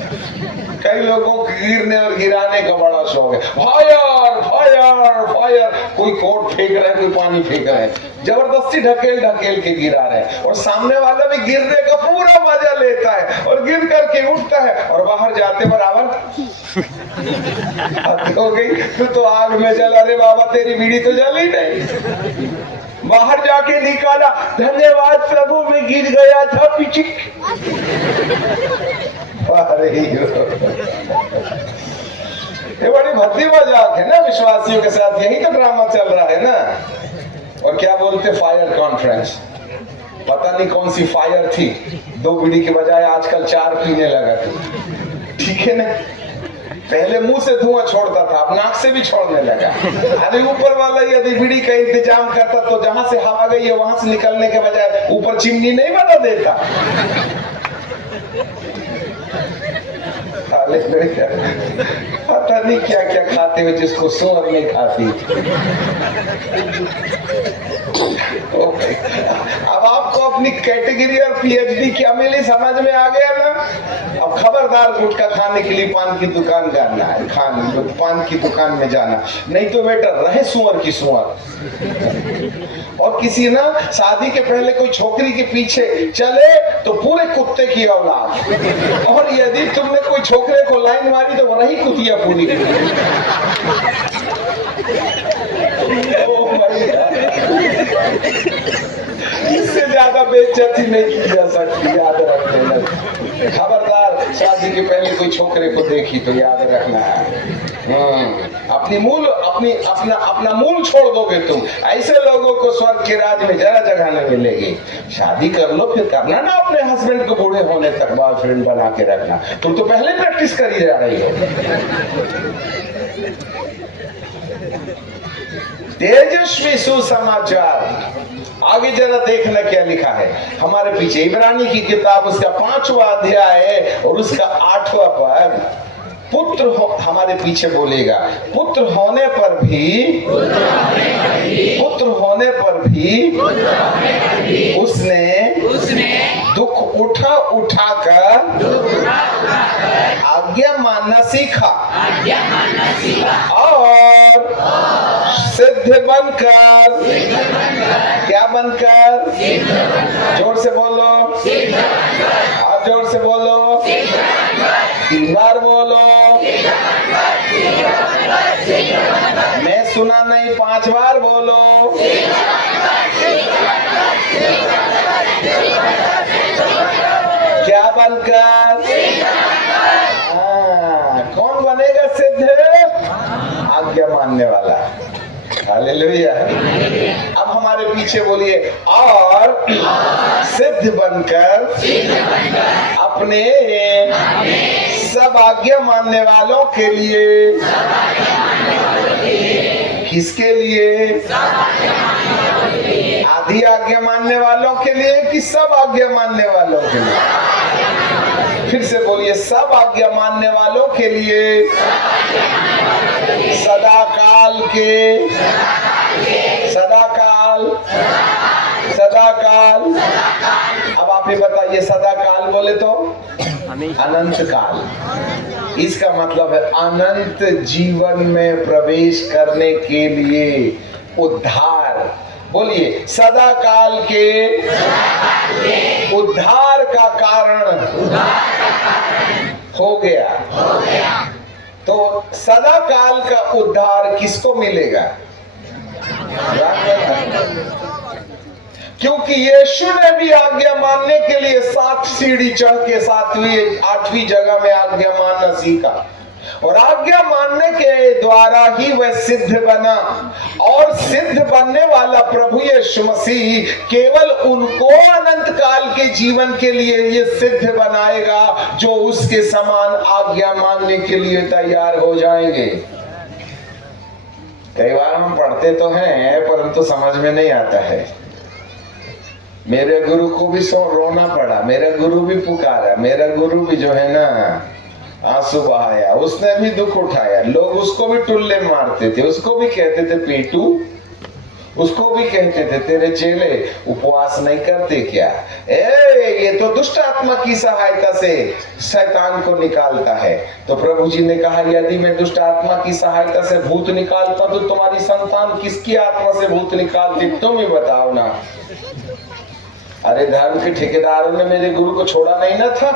कई लोगों को गिरने और गिराने का बड़ा शौक है। फायर फायर फायर, कोई कोट फेंक रहा है, कोई पानी फेंक रहा है, जबरदस्ती ढकेल ढकेल के गिरा रहे हैं, और सामने वाला भी गिरने का पूरा मजा लेता है और गिर करके उठता है, और बाहर जाते बराबर हो गई तू तो आग में जला। अरे बाबा तेरी बीड़ी तो जल ही नहीं। बाहर जाके निकाला, धन्यवाद प्रभु मैं गिर गया था पीछे। अरे ये बड़ी भद्दी मजाक है ना विश्वासियों के साथ, यही तो ड्रामा चल रहा है ना। और क्या बोलते फायर कॉन्फ्रेंस, पता नहीं कौन सी फायर थी, 2 बीड़ी के बजाय आजकल 4 पीने लगा था। ठीक है ना, पहले मुंह से धुआं छोड़ता था, अब नाक से भी छोड़ने लगा। अरे ऊपर वाला यदि बीड़ी का इंतजाम करता तो जहां से हवा गई है वहां से निकलने के बजाय ऊपर चिमनी नहीं बना देता। पता नहीं क्या क्या खाते हुए जिसको सूअर नहीं खाती। अब आपको अपनी कैटेगरी और पीएचडी क्या मिली समझ में आ गया ना। अब खबरदार गुटखा खाने के लिए पान की दुकान करना है, पान की दुकान में जाना, नहीं तो बेटा रहे सुअर की सुअर। और किसी ना शादी के पहले कोई छोकरी के पीछे चले तो पूरे कुत्ते की औलाद, और यदि तुमने कोई छोकरे को लाइन मारी तो वो रही कुतिया पूरी। इससे ज्यादा बेइज्जती नहीं की जा सकती, याद रख लेना। खबरदार शादी के पहले कोई छोकरे को देखी तो याद रखना है। अपनी मूल अपना मूल छोड़ दोगे तुम, ऐसे लोगों को स्वर्ग के राज में जरा जगह नहीं मिलेगी। शादी कर लो, फिर करना ना अपने हस्बैंड को बूढ़े होने तक बॉयफ्रेंड बना के रखना। तुम तो पहले प्रैक्टिस करी जा रही हो। तेजस्वी सुसमाचार, आगे जरा देखना क्या लिखा है हमारे पीछे। इब्रानी की किताब उसका 5वां अध्याय है और उसका 8वां पद। पुत्र हमारे पीछे बोलेगा, पुत्र होने पर भी उसने दुख उठाकर आज्ञा मानना सीखा और सिद्ध बनकर, क्या बनकर? जोर से बोलो, आप जोर से बोलो, 3 बार बोलो। मैं सुना नहीं, 5 बार बोलो। क्या बनकर? कौन बनेगा सिद्ध? आज्ञा मानने वाला। हालेलुया। अब हमारे पीछे बोलिए, और सिद्ध सिद्ध बनकर अपने सब आज्ञा मानने वालों के लिए, किसके लिए? आधी आज्ञा मानने वालों के लिए कि सब आज्ञा मानने वालों के लिए? फिर से बोलिए, सब आज्ञा मानने वालों के लिए, सदा काल के, सदा काल, सदा काल। अब आप ये बताइए, सदा काल बोले तो अनंत काल। इसका मतलब है अनंत जीवन में प्रवेश करने के लिए उद्धार। बोलिए, सदा काल के उद्धार का कारण हो गया। तो सदा काल का उद्धार किसको मिलेगा? क्योंकि यीशु ने भी आज्ञा मानने के लिए 7 सीढ़ी चढ़ के 7वीं 8वीं जगह में आज्ञा मानना सीखा, और आज्ञा मानने के द्वारा ही वह सिद्ध बना। और सिद्ध बनने वाला प्रभु यीशु मसीह केवल उनको अनंत काल के जीवन के लिए ये सिद्ध बनाएगा जो उसके समान आज्ञा मानने के लिए तैयार हो जाएंगे। कई बार हम पढ़ते तो हैं परंतु समझ में नहीं आता है। मेरे गुरु को भी रोना पड़ा, मेरा गुरु भी पुकारा, मेरा गुरु भी जो है ना आंसू बहाया, उसने भी दुख उठाया। लोग उसको भी टुल्ले मारते थे, उसको भी कहते थे पेटू, उसको भी कहते थे तेरे चेले उपवास नहीं करते क्या? ये तो दुष्ट आत्मा की सहायता से शैतान को निकालता है। तो प्रभु जी ने कहा, यदि मैं दुष्ट आत्मा की सहायता से भूत निकालता तो तुम्हारी संतान किसकी आत्मा से भूत निकालती? तुम ही बताओ ना। अरे धर्म के ठेकेदारों ने मेरे गुरु को छोड़ा नहीं ना था,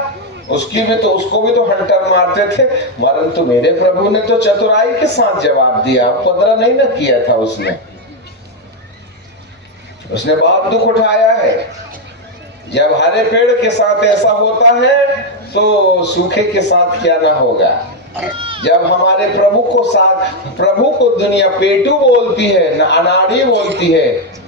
उसको भी तो हंटर मारते थे, परंतु मेरे प्रभु ने तो चतुराई के साथ जवाब दिया, उपद्रव नहीं ना किया था। उसने बहुत दुख उठाया है। जब हरे पेड़ के साथ ऐसा होता है तो सूखे के साथ क्या ना होगा। जब हमारे प्रभु को दुनिया पेटू बोलती है, न अनाड़ी बोलती है,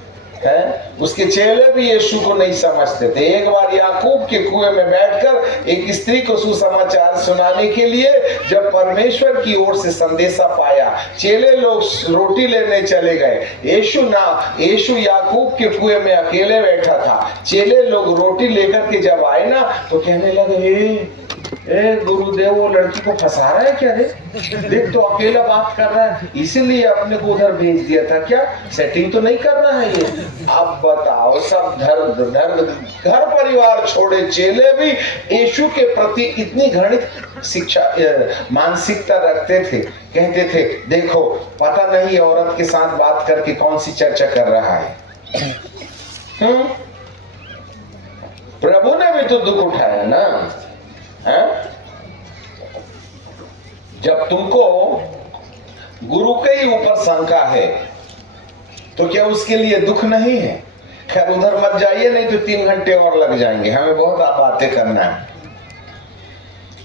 उसके चेले भी यीशु को नहीं समझते थे। एक बार याकूब के कुएं में बैठकर एक स्त्री को सुसमाचार सुनाने के लिए जब परमेश्वर की ओर से संदेशा पाया, चेले लोग रोटी लेने चले गए। यीशु याकूब के कुएं में अकेले बैठा था। चेले लोग रोटी लेकर के जब आए ना तो कहने लगे, ए गुरुदेव, वो लड़की को फंसा रहा है क्या रे? देख तो अकेला बात कर रहा है, इसीलिए अपने को उधर भेज दिया था क्या? सेटिंग तो नहीं कर रहा है ये। अब बताओ, सब घर परिवार छोड़े चेले भी यीशु के प्रति इतनी घृणित मानसिकता रखते थे। कहते थे, देखो पता नहीं औरत के साथ बात करके कौन सी चर्चा कर रहा है। प्रभु ने भी तो दुख उठाया ना। जब तुमको गुरु के ही ऊपर शंका है तो क्या उसके लिए दुख नहीं है? खैर उधर मत जाइए, नहीं तो 3 घंटे और लग जाएंगे। हमें बहुत बातें करना है,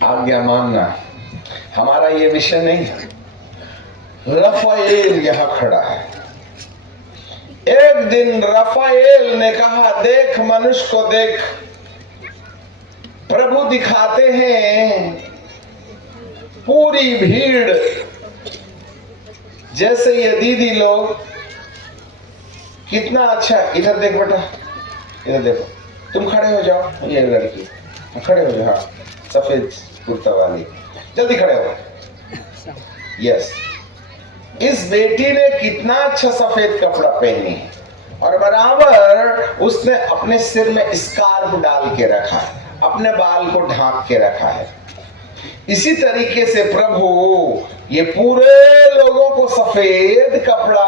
आज्ञा मानना हमारा ये विषय नहीं है। रफाएल यहां खड़ा है। एक दिन रफाएल ने कहा, देख मनुष्य को देख। प्रभु दिखाते हैं पूरी भीड़, जैसे ये दीदी लोग कितना अच्छा। इधर देख बेटा, इधर देखो, तुम खड़े हो जाओ। ये लड़की खड़े हो जाओ, हाँ, सफेद कुर्ता वाली, जल्दी खड़े हो। यस, इस बेटी ने कितना अच्छा सफेद कपड़ा पहनी है और बराबर उसने अपने सिर में स्कार्फ डाल के रखा है, अपने बाल को ढांक के रखा है। इसी तरीके से प्रभु ये पूरे लोगों को सफेद कपड़ा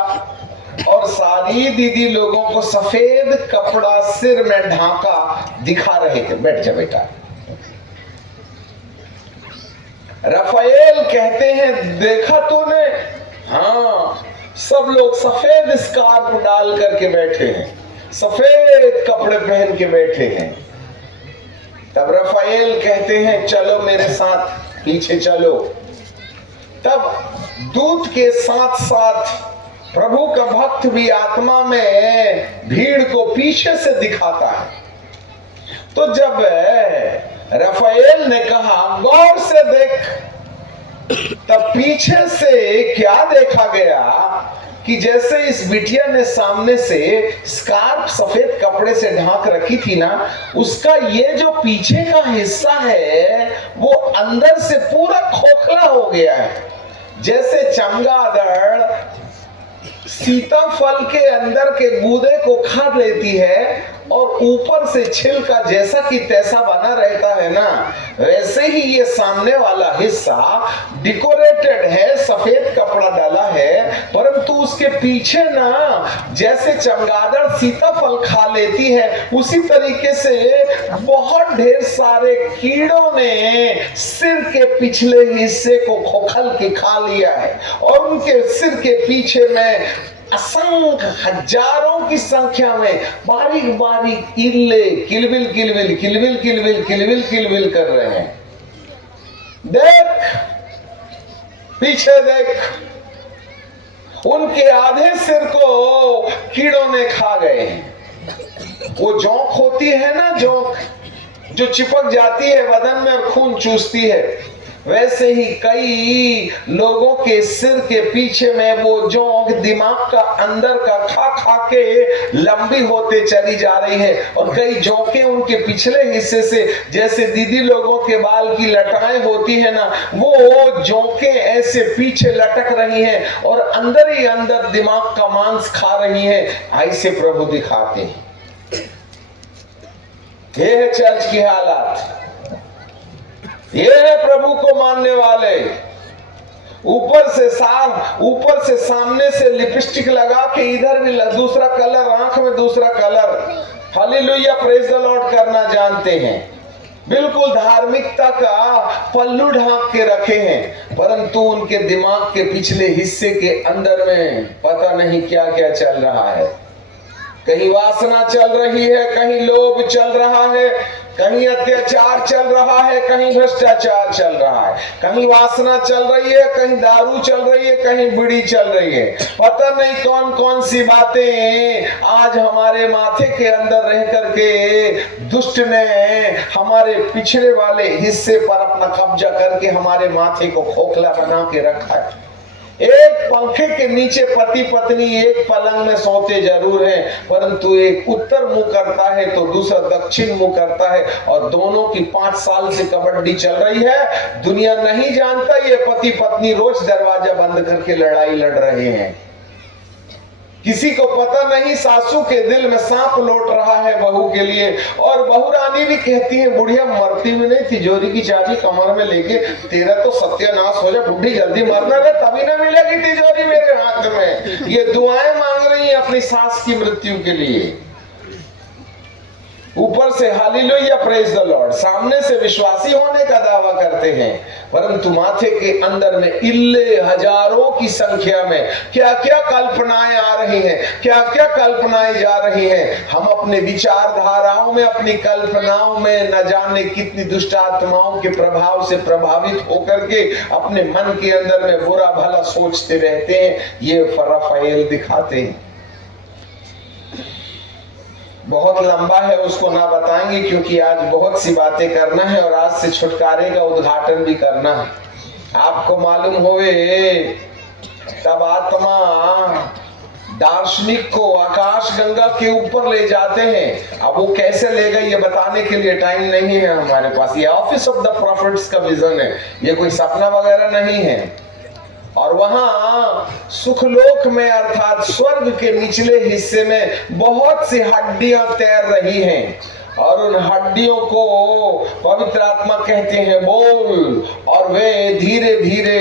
और सारी दीदी लोगों को सफेद कपड़ा सिर में ढांका दिखा रहे थे। बैठ जा बेटा। रफाएल कहते हैं, देखा तूने? हाँ, सब लोग सफेद स्कार्फ डाल करके बैठे हैं, सफेद कपड़े पहन के बैठे हैं। तब रफाएल कहते हैं, चलो मेरे साथ, पीछे चलो। तब दूत के साथ साथ प्रभु का भक्त भी आत्मा में भीड़ को पीछे से दिखाता है। तो जब रफाएल ने कहा गौर से देख, तब पीछे से क्या देखा गया कि जैसे इस बिटिया ने सामने से स्कार्फ सफेद कपड़े से ढांक रखी थी ना, उसका ये जो पीछे का हिस्सा है वो अंदर से पूरा खोखला हो गया है। जैसे चमगादड़ सीताफल के अंदर के गूदे को खा लेती है और ऊपर से छिलका जैसा कि तैसा बना रहता है ना, वैसे ही ये सामने वाला हिस्सा डेकोरेटेड है, सफेद कपड़ा डाला है, परंतु उसके पीछे ना जैसे चमगादड़ सीताफल खा लेती है, उसी तरीके से बहुत ढेर सारे कीड़ों ने सिर के पिछले हिस्से को खोखल के खा लिया है और उनके सिर के पीछे में असंख्य हजारों की संख्या में बारीक बारीक इल्ले किलबिल किलबिल किलबिल किलबिल किलबिल किलबिल कर रहे हैं। देख, पीछे देख, उनके आधे सिर को कीड़ों ने खा गए। वो जोंक होती है ना, जोंक जो चिपक जाती है बदन में और खून चूसती है, वैसे ही कई लोगों के सिर के पीछे में वो जोंक दिमाग का अंदर का खा खा के लंबी होते चली जा रही है और कई जोंकें उनके पिछले हिस्से से, जैसे दीदी लोगों के बाल की लटाएं होती है ना, वो जोंकें ऐसे पीछे लटक रही हैं और अंदर ही अंदर दिमाग का मांस खा रही हैं। ऐसे प्रभु दिखाते हैं। ये है चर्च की हालत, ये है प्रभु को मानने वाले। ऊपर से सामने से लिपस्टिक लगा के इधर भी दूसरा कलर, आंख में दूसरा colour, hallelujah praise the Lord करना जानते हैं। बिल्कुल धार्मिकता का पल्लू ढांक के रखे हैं, परंतु उनके दिमाग के पिछले हिस्से के अंदर में पता नहीं क्या क्या चल रहा है। कहीं वासना चल रही है, कहीं लोभ चल रहा है, कहीं अत्याचार चल रहा है, कहीं भ्रष्टाचार चल रहा है, कहीं वासना चल रही है, कहीं दारू चल रही है, कहीं बीड़ी चल रही है। पता नहीं कौन कौन सी बातें आज हमारे माथे के अंदर रह करके दुष्ट ने हमारे पिछड़े वाले हिस्से पर अपना कब्जा करके हमारे माथे को खोखला बना के रखा है। एक पंखे के नीचे पति पत्नी एक पलंग में सोते जरूर हैं, परंतु एक उत्तर मुंह करता है तो दूसरा दक्षिण मुंह करता है और दोनों की 5 साल से कबड्डी चल रही है। दुनिया नहीं जानता ये पति पत्नी रोज दरवाजा बंद करके लड़ाई लड़ रहे हैं। किसी को पता नहीं सासू के दिल में सांप लौट रहा है बहू के लिए, और बहू रानी भी कहती है बुढ़िया मरती भी नहीं, तिजोरी की चाबी कमर में लेके तेरा तो सत्यानाश हो जाए, बुढ़ी जल्दी मरना रे, तभी ना मिलेगी तिजोरी मेरे हाथ में। ये दुआएं मांग रही है अपनी सास की मृत्यु के लिए। ऊपर से हालेलुया प्रेज द लॉर्ड, सामने से विश्वासी होने का दावा करते हैं, परंतु माथे के अंदर में इल्ले हजारों की संख्या में क्या क्या कल्पनाएं आ रही हैं, क्या क्या कल्पनाएं जा रही हैं। हम अपने विचारधाराओं में, अपनी कल्पनाओं में न जाने कितनी दुष्ट आत्माओं के प्रभाव से प्रभावित होकर के अपने मन के अंदर में बुरा भला सोचते रहते हैं। ये रफाएल दिखाते हैं। बहुत लंबा है, उसको ना बताएंगे क्योंकि आज बहुत सी बातें करना है और आज से छुटकारे का उद्घाटन भी करना है। आपको मालूम होवे तब आत्मा दार्शनिक को आकाश गंगा के ऊपर ले जाते हैं। अब वो कैसे ले गए ये बताने के लिए टाइम नहीं है हमारे पास। ये ऑफिस ऑफ द प्रॉफिट्स का विजन है, ये कोई सपना वगैरह नहीं है। और वहां सुखलोक में अर्थात स्वर्ग के निचले हिस्से में बहुत सी हड्डियां तैर रही हैं और उन हड्डियों को पवित्र आत्मा कहते हैं बोल, और वे धीरे धीरे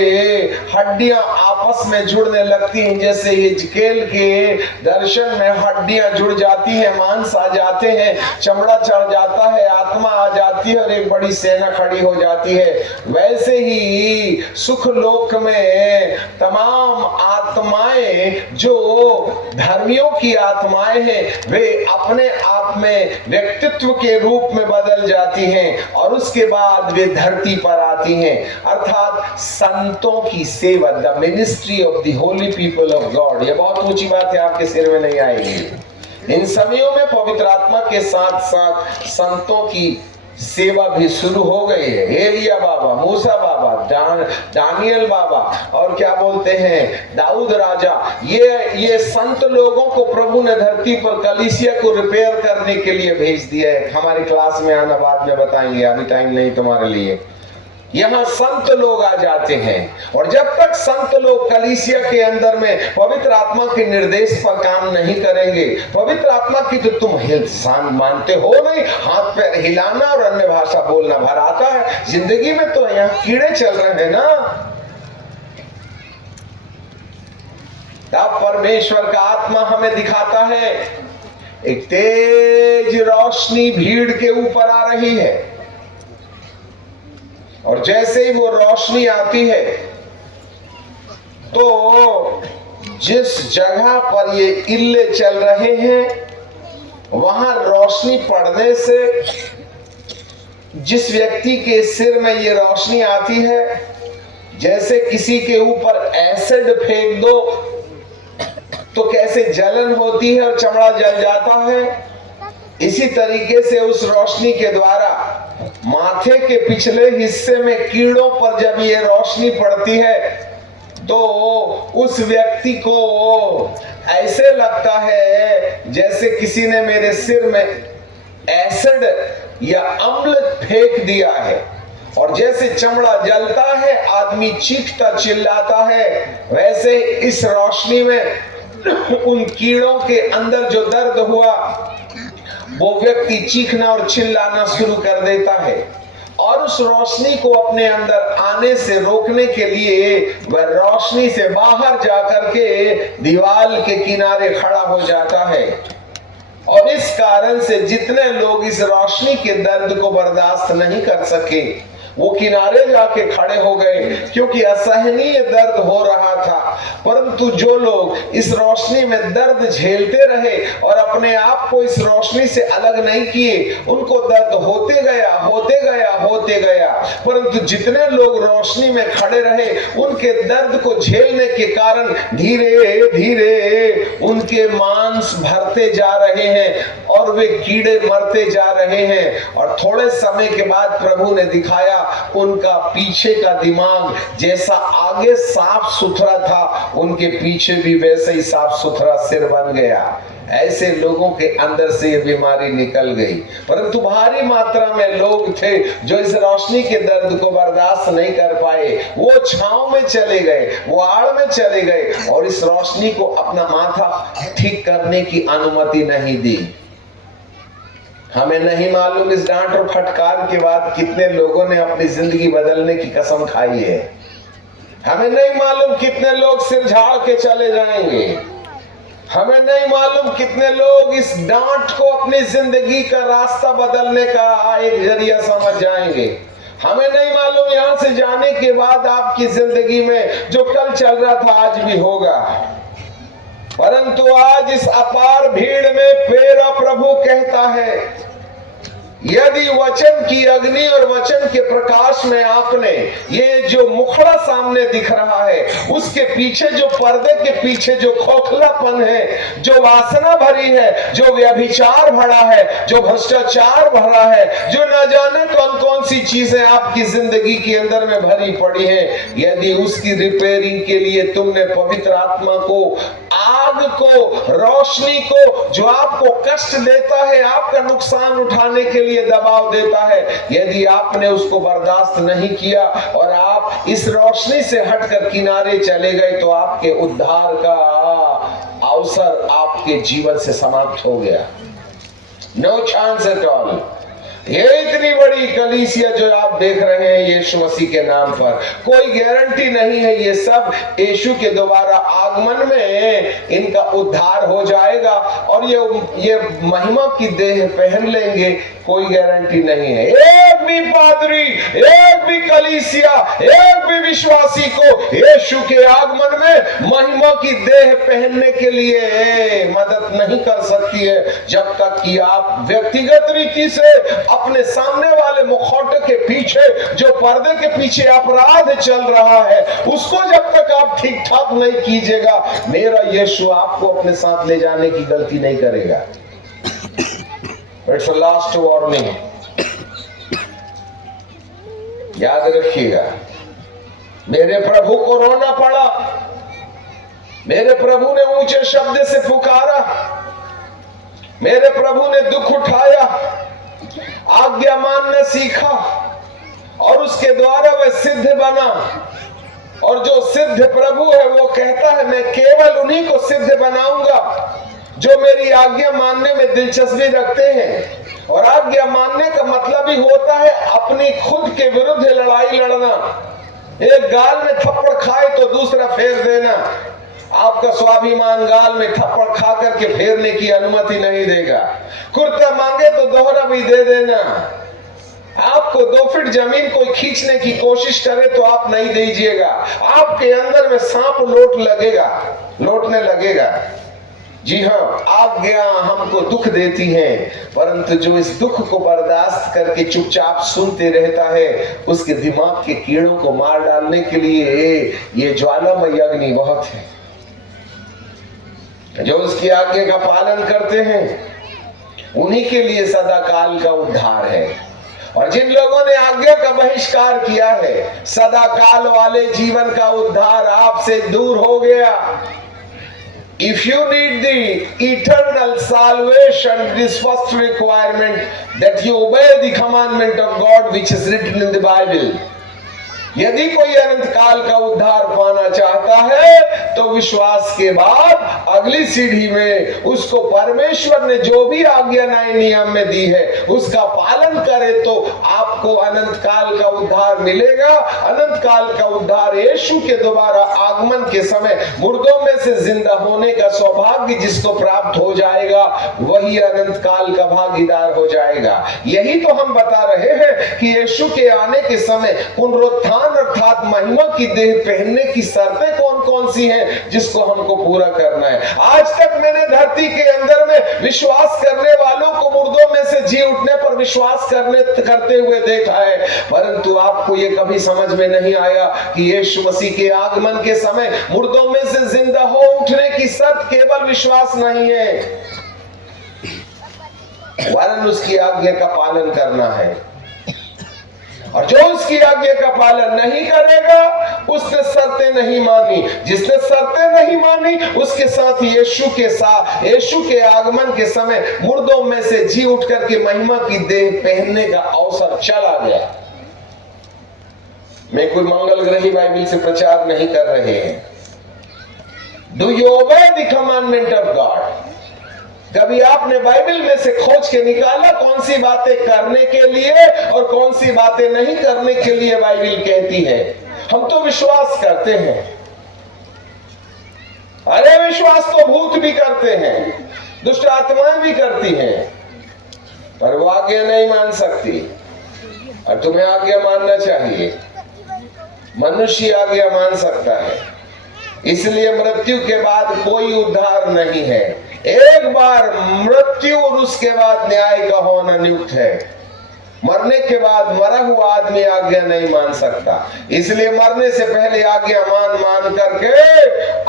हड्डियां आपस में जुड़ने लगती हैं। जैसे हिजकेल के दर्शन में हड्डियां जुड़ जाती हैं, मांस आ जाते हैं, चमड़ा चढ़ जाता है, आत्मा आ जाती है और एक बड़ी सेना खड़ी हो जाती है। वैसे ही सुख लोक में तमाम आत्माएं जो धर्मियों की आत्माएं हैं वे अपने आप में व्यक्तित्व के रूप में बदल जाती हैं और उसके बाद वे धरती पर आती हैं। अर्थात संतों की सेवा, the ministry of the Holi people of God. ये बहुत ऊंची बात है, आपके सिर में नहीं आएगी। इन समयों में पवित्र आत्मा के साथ साथ संतों की सेवा भी शुरू हो गई है। एलिया बाबा, मूसा बाबा, दानियल बाबा और क्या बोलते हैं दाऊद राजा, ये संत लोगों को प्रभु ने धरती पर कलीसिया को रिपेयर करने के लिए भेज दिया है। हमारी क्लास में आना, बाद में बताएंगे, अभी टाइम नहीं तुम्हारे लिए। यहाँ संत लोग आ जाते हैं और जब तक संत लोग कलीसिया के अंदर में पवित्र आत्मा के निर्देश पर काम नहीं करेंगे, पवित्र आत्मा की तो तुम हिलसान मानते हो नहीं, हाथ पैर हिलाना और अन्य भाषा बोलना भर आता है जिंदगी में, तो यहाँ कीड़े चल रहे हैं ना। तब परमेश्वर का आत्मा हमें दिखाता है एक तेज रोशनी भीड़ के ऊपर आ रही है और जैसे ही वो रोशनी आती है तो जिस जगह पर ये इल्ले चल रहे हैं वहां रोशनी पड़ने से जिस व्यक्ति के सिर में ये रोशनी आती है, जैसे किसी के ऊपर एसिड फेंक दो तो कैसे जलन होती है और चमड़ा जल जाता है, इसी तरीके से उस रोशनी के द्वारा माथे के पिछले हिस्से में कीड़ों पर जब ये रोशनी पड़ती है तो उस व्यक्ति को ऐसे लगता है जैसे किसी ने मेरे सिर में एसिड या अम्ल फेंक दिया है, और जैसे चमड़ा जलता है आदमी चीखता चिल्लाता है, वैसे इस रोशनी में उन कीड़ों के अंदर जो दर्द हुआ वो व्यक्ति चीखना और चिल्लाना शुरू कर देता है और उस रोशनी को अपने अंदर आने से रोकने के लिए वह रोशनी से बाहर जाकर के दीवार के किनारे खड़ा हो जाता है। और इस कारण से जितने लोग इस रोशनी के दर्द को बर्दाश्त नहीं कर सके वो किनारे जाके खड़े हो गए, क्योंकि असहनीय दर्द हो रहा था। परंतु जो लोग इस रोशनी में दर्द झेलते रहे और अपने आप को इस रोशनी से अलग नहीं किए, उनको दर्द होते गया होते गया होते गया। परंतु जितने लोग रोशनी में खड़े रहे उनके दर्द को झेलने के कारण धीरे धीरे उनके मांस भरते जा रहे हैं और वे कीड़े मरते जा रहे हैं। और थोड़े समय के बाद प्रभु ने दिखाया उनका पीछे का दिमाग जैसा आगे साफ सुथरा था, उनके पीछे भी वैसे ही साफ सुथरा सिर बन गया। ऐसे लोगों के अंदर से ये बीमारी निकल गई। परंतु भारी मात्रा में लोग थे जो इस रोशनी के दर्द को बर्दाश्त नहीं कर पाए, वो छांव में चले गए, वो आड़ में चले गए और इस रोशनी को अपना माथा ठीक करने की अनुमति नहीं दी। हमें नहीं मालूम इस डांट और फटकार के बाद कितने लोगों ने अपनी जिंदगी बदलने की कसम खाई है। हमें नहीं मालूम कितने लोग सिर झाड़ के चले जाएंगे। हमें नहीं मालूम कितने लोग इस डांट को अपनी जिंदगी का रास्ता बदलने का एक जरिया समझ जाएंगे। हमें नहीं मालूम यहाँ से जाने के बाद आपकी जिंदगी में जो कल चल रहा था आज भी होगा। परंतु आज इस अपार भीड़ में मेरा प्रभु कहता है, यदि वचन की अग्नि और वचन के प्रकाश में आपने ये जो मुखड़ा सामने दिख रहा है उसके पीछे जो पर्दे के पीछे जो खोखलापन है, जो वासना भरी है, जो व्यभिचार भरा है, जो भ्रष्टाचार भरा है, जो न जाने कौन कौन सी चीजें आपकी जिंदगी के अंदर में भरी पड़ी है, यदि उसकी रिपेयरिंग के लिए तुमने पवित्र आत्मा को, आग को, रोशनी को, जो आपको कष्ट देता है, आपका नुकसान उठाने के लिए दबाव देता है, यदि आपने उसको बर्दाश्त नहीं किया और आप इस रोशनी से हटकर किनारे चले गए तो आपके उद्धार का अवसर आपके जीवन से समाप्त हो गया। No chance at all. ये इतनी बड़ी कलीसिया जो आप देख रहे हैं यीशु मसीह के नाम पर, कोई गारंटी नहीं है ये सब यीशु के दोबारा आगमन में इनका उद्धार हो जाएगा और ये महिमा की देह पहन लेंगे, कोई गारंटी नहीं है। एक भी पादरी, एक भी कलीसिया, एक भी विश्वासी को यीशु के आगमन में महिमा की देह पहनने के लिए मदद नहीं कर सकती है जब तक कि आप व्यक्तिगत रीति से अपने सामने वाले वाले मुखौटे के पीछे, जो पर्दे के पीछे अपराध चल रहा है, उसको जब तक आप ठीक ठाक नहीं कीजिएगा, मेरा यीशु आपको अपने साथ ले जाने की गलती नहीं करेगा। इट्स अ लास्ट वार्निंग, याद रखिएगा। मेरे प्रभु को रोना पड़ा, मेरे प्रभु ने ऊंचे शब्द से पुकारा, मेरे प्रभु ने दुख उठाया, आज्ञा मानना सीखा और उसके द्वारा वह सिद्ध बना। और जो सिद्ध प्रभु है वो कहता है मैं केवल उन्हीं को सिद्ध बनाऊंगा जो मेरी आज्ञा मानने में दिलचस्पी रखते हैं। और आज्ञा मानने का मतलब ही होता है अपनी खुद के विरुद्ध लड़ाई लड़ना। एक गाल में थप्पड़ खाए तो दूसरा फेर देना। आपका स्वाभिमान गाल में थप्पड़ खा करके फेरने की अनुमति नहीं देगा। कुर्ता मांगे तो दोहरा भी दे देना। आपको 2 फीट जमीन कोई खींचने की कोशिश करे तो आप नहीं दीजिएगा। आपके अंदर में सांप लौटने लगेगा। जी हाँ, आज्ञा हमको दुख देती है, परंतु जो इस दुख को बर्दाश्त करके चुपचाप सुनते रहता है, उसके दिमाग के कीड़ों को मार डालने के लिए ये ज्वालामयी अग्नि बहुत है। जो उसकी आज्ञा का पालन करते हैं उन्हीं के लिए सदा काल का उद्धार है। और जिन लोगों ने आज्ञा का बहिष्कार किया है, सदा काल वाले जीवन का उद्धार आपसे दूर हो गया। If you need the eternal salvation, this first requirement that you obey the commandment of God which is written in the Bible. यदि कोई अनंत काल का उद्धार पाना चाहता है तो विश्वास के बाद अगली सीढ़ी में उसको परमेश्वर ने जो भी आज्ञा नए नियम में दी है उसका पालन करे तो आपको अनंत काल का उद्धार मिलेगा। अनंत काल का उद्धार यीशु के दोबारा आगमन के समय मुर्दों में से जिंदा होने का सौभाग्य जिसको प्राप्त हो जाएगा वही अनंत काल का भागीदार हो जाएगा। यही तो हम बता रहे हैं कि यीशु के आने के समय पुनरुत्थान अर्थात महिमा की देह पहनने की शर्तें कौन कौन सी हैं जिसको हमको पूरा करना है। आज तक मैंने धरती के अंदर में विश्वास करने वालों को मुर्दों में से जी उठने पर विश्वास करते हुए देखा है, परंतु आपको ये कभी समझ में नहीं आया कि यीशु मसीह के आगमन के समय मुर्दों में से जिंदा हो उठने की शर्त केवल विश्वास नहीं है, वरन उसकी आज्ञा का पालन करना है। और जो उसकी आज्ञा का पालन नहीं करेगा उसने शर्तें नहीं मानी। जिसने शर्तें नहीं मानी उसके साथ यीशु के आगमन के समय मुर्दों में से जी उठ करके महिमा की देह पहनने का अवसर चला गया। मैं कोई मंगल ग्रही बाइबल से प्रचार नहीं कर रहे हैं। Do you obey the commandment of God? कभी आपने बाइबल में से खोज के निकाला कौन सी बातें करने के लिए और कौन सी बातें नहीं करने के लिए बाइबल कहती है? हम तो विश्वास करते हैं, अरे विश्वास तो भूत भी करते हैं, दुष्ट आत्माएं भी करती हैं, पर वो आज्ञा नहीं मान सकती और तुम्हें आज्ञा मानना चाहिए। मनुष्य आज्ञा मान सकता है, इसलिए मृत्यु के बाद कोई उद्धार नहीं है। एक बार मृत्यु और उसके बाद न्याय का होना नियुक्त है। मरने के बाद मरा हुआ आदमी आज्ञा नहीं मान सकता, इसलिए मरने से पहले आज्ञा मान करके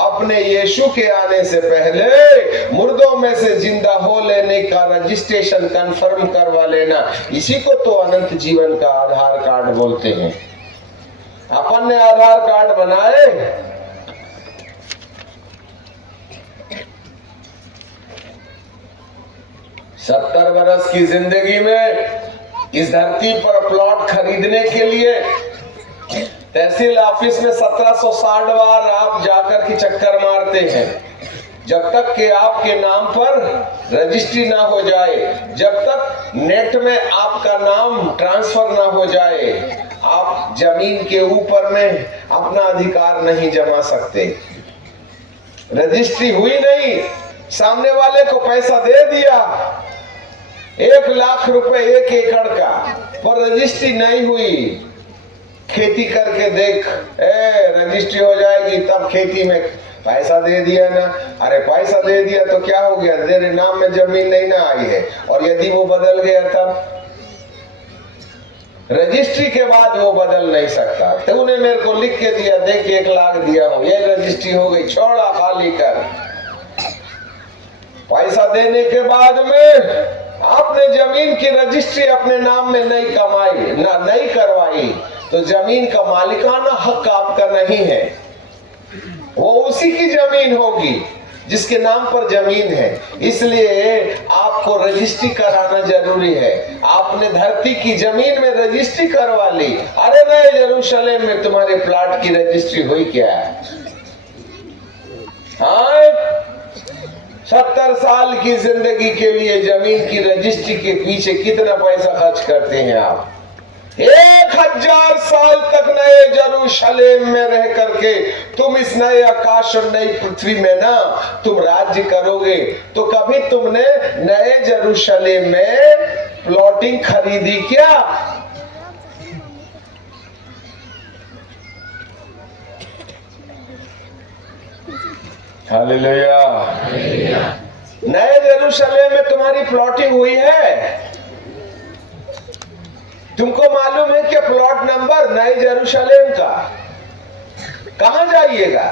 अपने यीशु के आने से पहले मुर्दों में से जिंदा हो लेने का रजिस्ट्रेशन कंफर्म करवा लेना, इसी को तो अनंत जीवन का आधार कार्ड बोलते हैं। अपन ने आधार कार्ड बनाए, 70 वर्ष की जिंदगी में इस धरती पर प्लॉट खरीदने के लिए तहसील ऑफिस में 1760 बार आप जाकर के चक्कर मारते हैं। जब तक कि आपके नाम पर रजिस्ट्री ना हो जाए, जब तक नेट में आपका नाम ट्रांसफर ना हो जाए, आप जमीन के ऊपर में अपना अधिकार नहीं जमा सकते। रजिस्ट्री हुई नहीं, सामने वाले को पैसा दे दिया 1 लाख रुपए 1 एकड़ का, पर रजिस्ट्री नहीं हुई। खेती करके देख, रजिस्ट्री हो जाएगी तब खेती में पैसा दे दिया ना। अरे पैसा दे दिया तो क्या हो गया, तेरे नाम में जमीन नहीं ना आई है, और यदि वो बदल गया तब रजिस्ट्री के बाद वो बदल नहीं सकता। तूने मेरे को लिख के दिया, देख 1 लाख दिया हूं, ये रजिस्ट्री हो गई, छोड़ा खाली कर। पैसा देने के बाद में आपने जमीन की रजिस्ट्री अपने नाम में नहीं कमाई ना नहीं करवाई तो जमीन का मालिकाना हक आपका नहीं है, वो उसी की जमीन होगी जिसके नाम पर जमीन है। इसलिए आपको रजिस्ट्री कराना जरूरी है। आपने धरती की जमीन में रजिस्ट्री करवा ली, अरे नए यरूशलेम में तुम्हारे प्लाट की रजिस्ट्री हुई क्या है? हाँ, 70 साल की जिंदगी के लिए जमीन की रजिस्ट्री के पीछे कितना पैसा खर्च करते हैं आप? 1000 साल तक नए यरूशलेम में रह करके तुम इस नए आकाश और नई पृथ्वी में ना तुम राज्य करोगे, तो कभी तुमने नए यरूशलेम में प्लॉटिंग खरीदी क्या? हालेलुया। नए यरूशलेम में तुम्हारी प्लॉटिंग हुई है? तुमको मालूम है कि प्लॉट नंबर नए यरूशलेम का? कहां जाइएगा?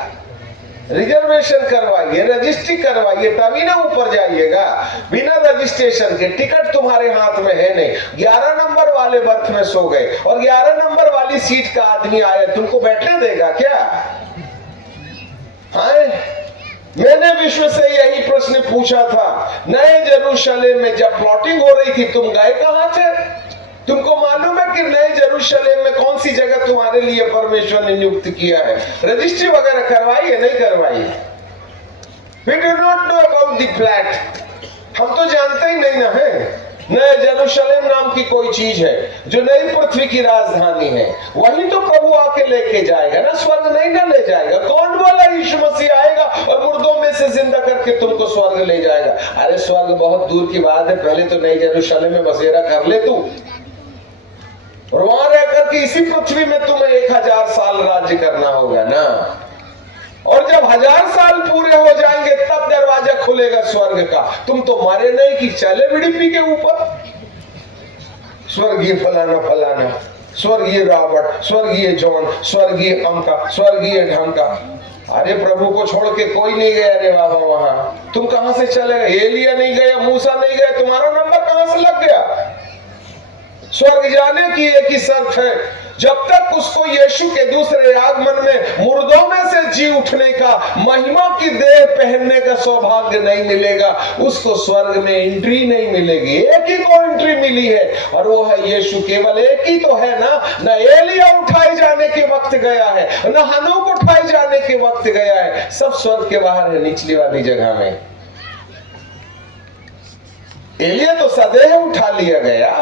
रिजर्वेशन करवाइए, रजिस्ट्री करवाइए, तभी ना ऊपर जाइएगा। बिना रजिस्ट्रेशन के टिकट तुम्हारे हाथ में है नहीं। 11 नंबर वाले बर्थ में सो गए और 11 नंबर वाली सीट का आदमी आया, तुमको बैठने देगा क्या? हाँ, मैंने विश्व से यही प्रश्न पूछा था। नए यरूशलेम में जब प्लॉटिंग हो रही थी, तुम गए कहां थे? तुमको मालूम है कि नए यरूशलेम में कौन सी जगह तुम्हारे लिए परमेश्वर ने नियुक्त किया है? रजिस्ट्री वगैरह करवाई है? नहीं करवाई? We do not know about the plat. हम तो जानते ही नहीं ना है। नए यरूशलेम नाम की कोई चीज है जो नई पृथ्वी की राजधानी है, वही तो प्रभु आके लेके जाएगा ना, स्वर्ग नहीं ना ले जाएगा। कौन बोला यीशु मसीह आएगा और मुर्दों में से जिंदा करके तुमको स्वर्ग ले जाएगा? अरे स्वर्ग बहुत दूर की बात है, पहले तो नए यरूशलेम में बसेरा कर ले तू, और वहां रहकर के इसी पृथ्वी में तुम्हें 1000 साल राज्य करना होगा ना। और जब 1000 साल पूरे हो जाएंगे तब दरवाजा खुलेगा स्वर्ग का। तुम तो मरे नहीं कि चले बीडीपी के ऊपर, स्वर्गीय फलाना फलाना, स्वर्गीय रॉबर्ट, स्वर्गीय जॉन, स्वर्गीय अमका, स्वर्गीय ढमका। अरे प्रभु को छोड़ के कोई नहीं गया रे बाबा वहां। तुम कहां से चले गए? एलिया नहीं गया, मूसा नहीं गया, तुम्हारा नंबर कहां से लग गया? स्वर्ग जाने की एक ही शर्त है, जब तक उसको यीशु के दूसरे आगमन में मुर्दों में से जी उठने का, महिमा की देह पहनने का सौभाग्य नहीं मिलेगा, उसको स्वर्ग में एंट्री नहीं मिलेगी। एक ही को एंट्री मिली है और वो है यीशु। केवल एक ही तो है ना। न एलिया उठाए जाने के वक्त गया है, न हनोक उठाए जाने के वक्त गया है, सब स्वर्ग के बाहर है, निचली वाली जगह में। एलिया तो सदैव उठा लिया गया,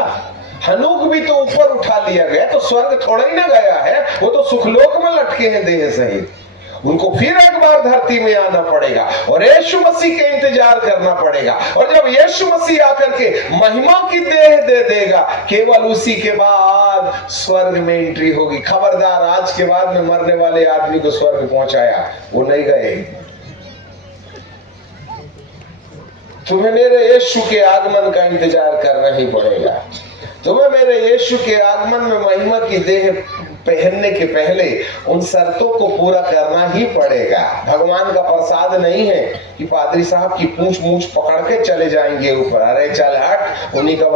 हनूक भी तो ऊपर उठा लिया गया, तो स्वर्ग थोड़ा ही ना गया है, वो तो सुखलोक में लटके हैं देह सहित। उनको फिर एक बार धरती में आना पड़ेगा और यीशु मसीह के इंतजार करना पड़ेगा। और जब यीशु मसीह आकर के महिमा की देह दे देगा, केवल उसी के बाद स्वर्ग में एंट्री होगी। खबरदार, आज के बाद में मरने वाले आदमी को स्वर्ग पहुंचाया, वो नहीं गए। तुम्हें मेरे यीशु के आगमन का इंतजार करना ही पड़ेगा। तुम्हें मेरे यीशु के आगमन में महिमा की देह पहनने के पहले उन शर्तों को पूरा करना ही पड़ेगा। भगवान का प्रसाद नहीं है कि पादरी साहब की पूंछ मूछ पकड़ के चले जाएंगे ऊपर, अरे चल हट, उन्हीं का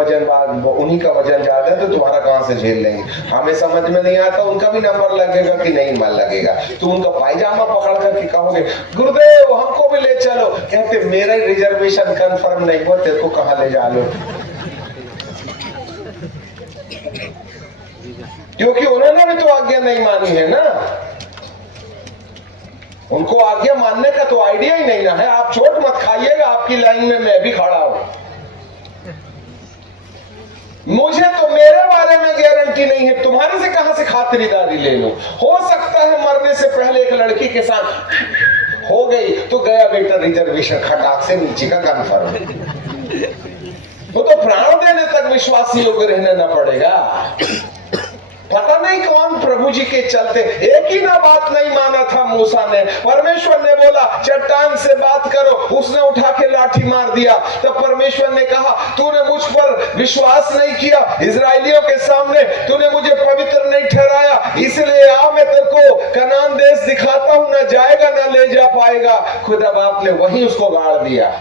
वजन ज्यादा है तो तुम्हारा कहां से झेल लेंगे। हमें समझ में नहीं आता उनका भी नंबर लगेगा कि नहीं मन लगेगा। तुम उनका पायजामा पकड़ करके कहोगे गुरुदेव हमको भी ले चलो, कहते मेरा रिजर्वेशन कंफर्म नहीं हुआ, तेरे को कहां ले जा लो। क्योंकि उन्होंने भी तो आज्ञा नहीं मानी है ना, उनको आज्ञा मानने का तो आइडिया ही नहीं ना है। आप चोट मत खाइएगा, आपकी लाइन में मैं भी खड़ा हूं। मुझे तो मेरे बारे में गारंटी नहीं है, तुम्हारे से कहां से खातिरदारी ले लूं। हो सकता है मरने से पहले एक लड़की के साथ हो गई तो गया बेटा रिजर्वेशन खटाक से नीचे का कंफर्म। वो तो प्राण देने तक विश्वासी लोग रहने ना पड़ेगा। पता नहीं नहीं कौन प्रभु जी के चलते, एक ही ना बात नहीं माना था मूसा ने। परमेश्वर ने बोला चट्टान से बात करो, उसने उठा के लाठी मार दिया। तब परमेश्वर ने कहा तूने मुझ पर विश्वास नहीं किया, इजराइलियों के सामने तूने मुझे पवित्र नहीं ठहराया, इसलिए आ मैं तेरे को कनान देश दिखाता हूं, ना जाएगा ना ले जा पाएगा। खुदा बाप ने वहीं उसको गाड़ दिया।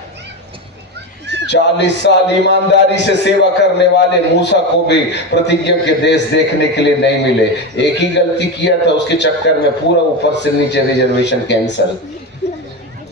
40 साल ईमानदारी से सेवा करने वाले मूसा को भी प्रतिज्ञा के देश देखने के लिए नहीं मिले। एक ही गलती किया था, उसके चक्कर में पूरा ऊपर से नीचे रिजर्वेशन कैंसल।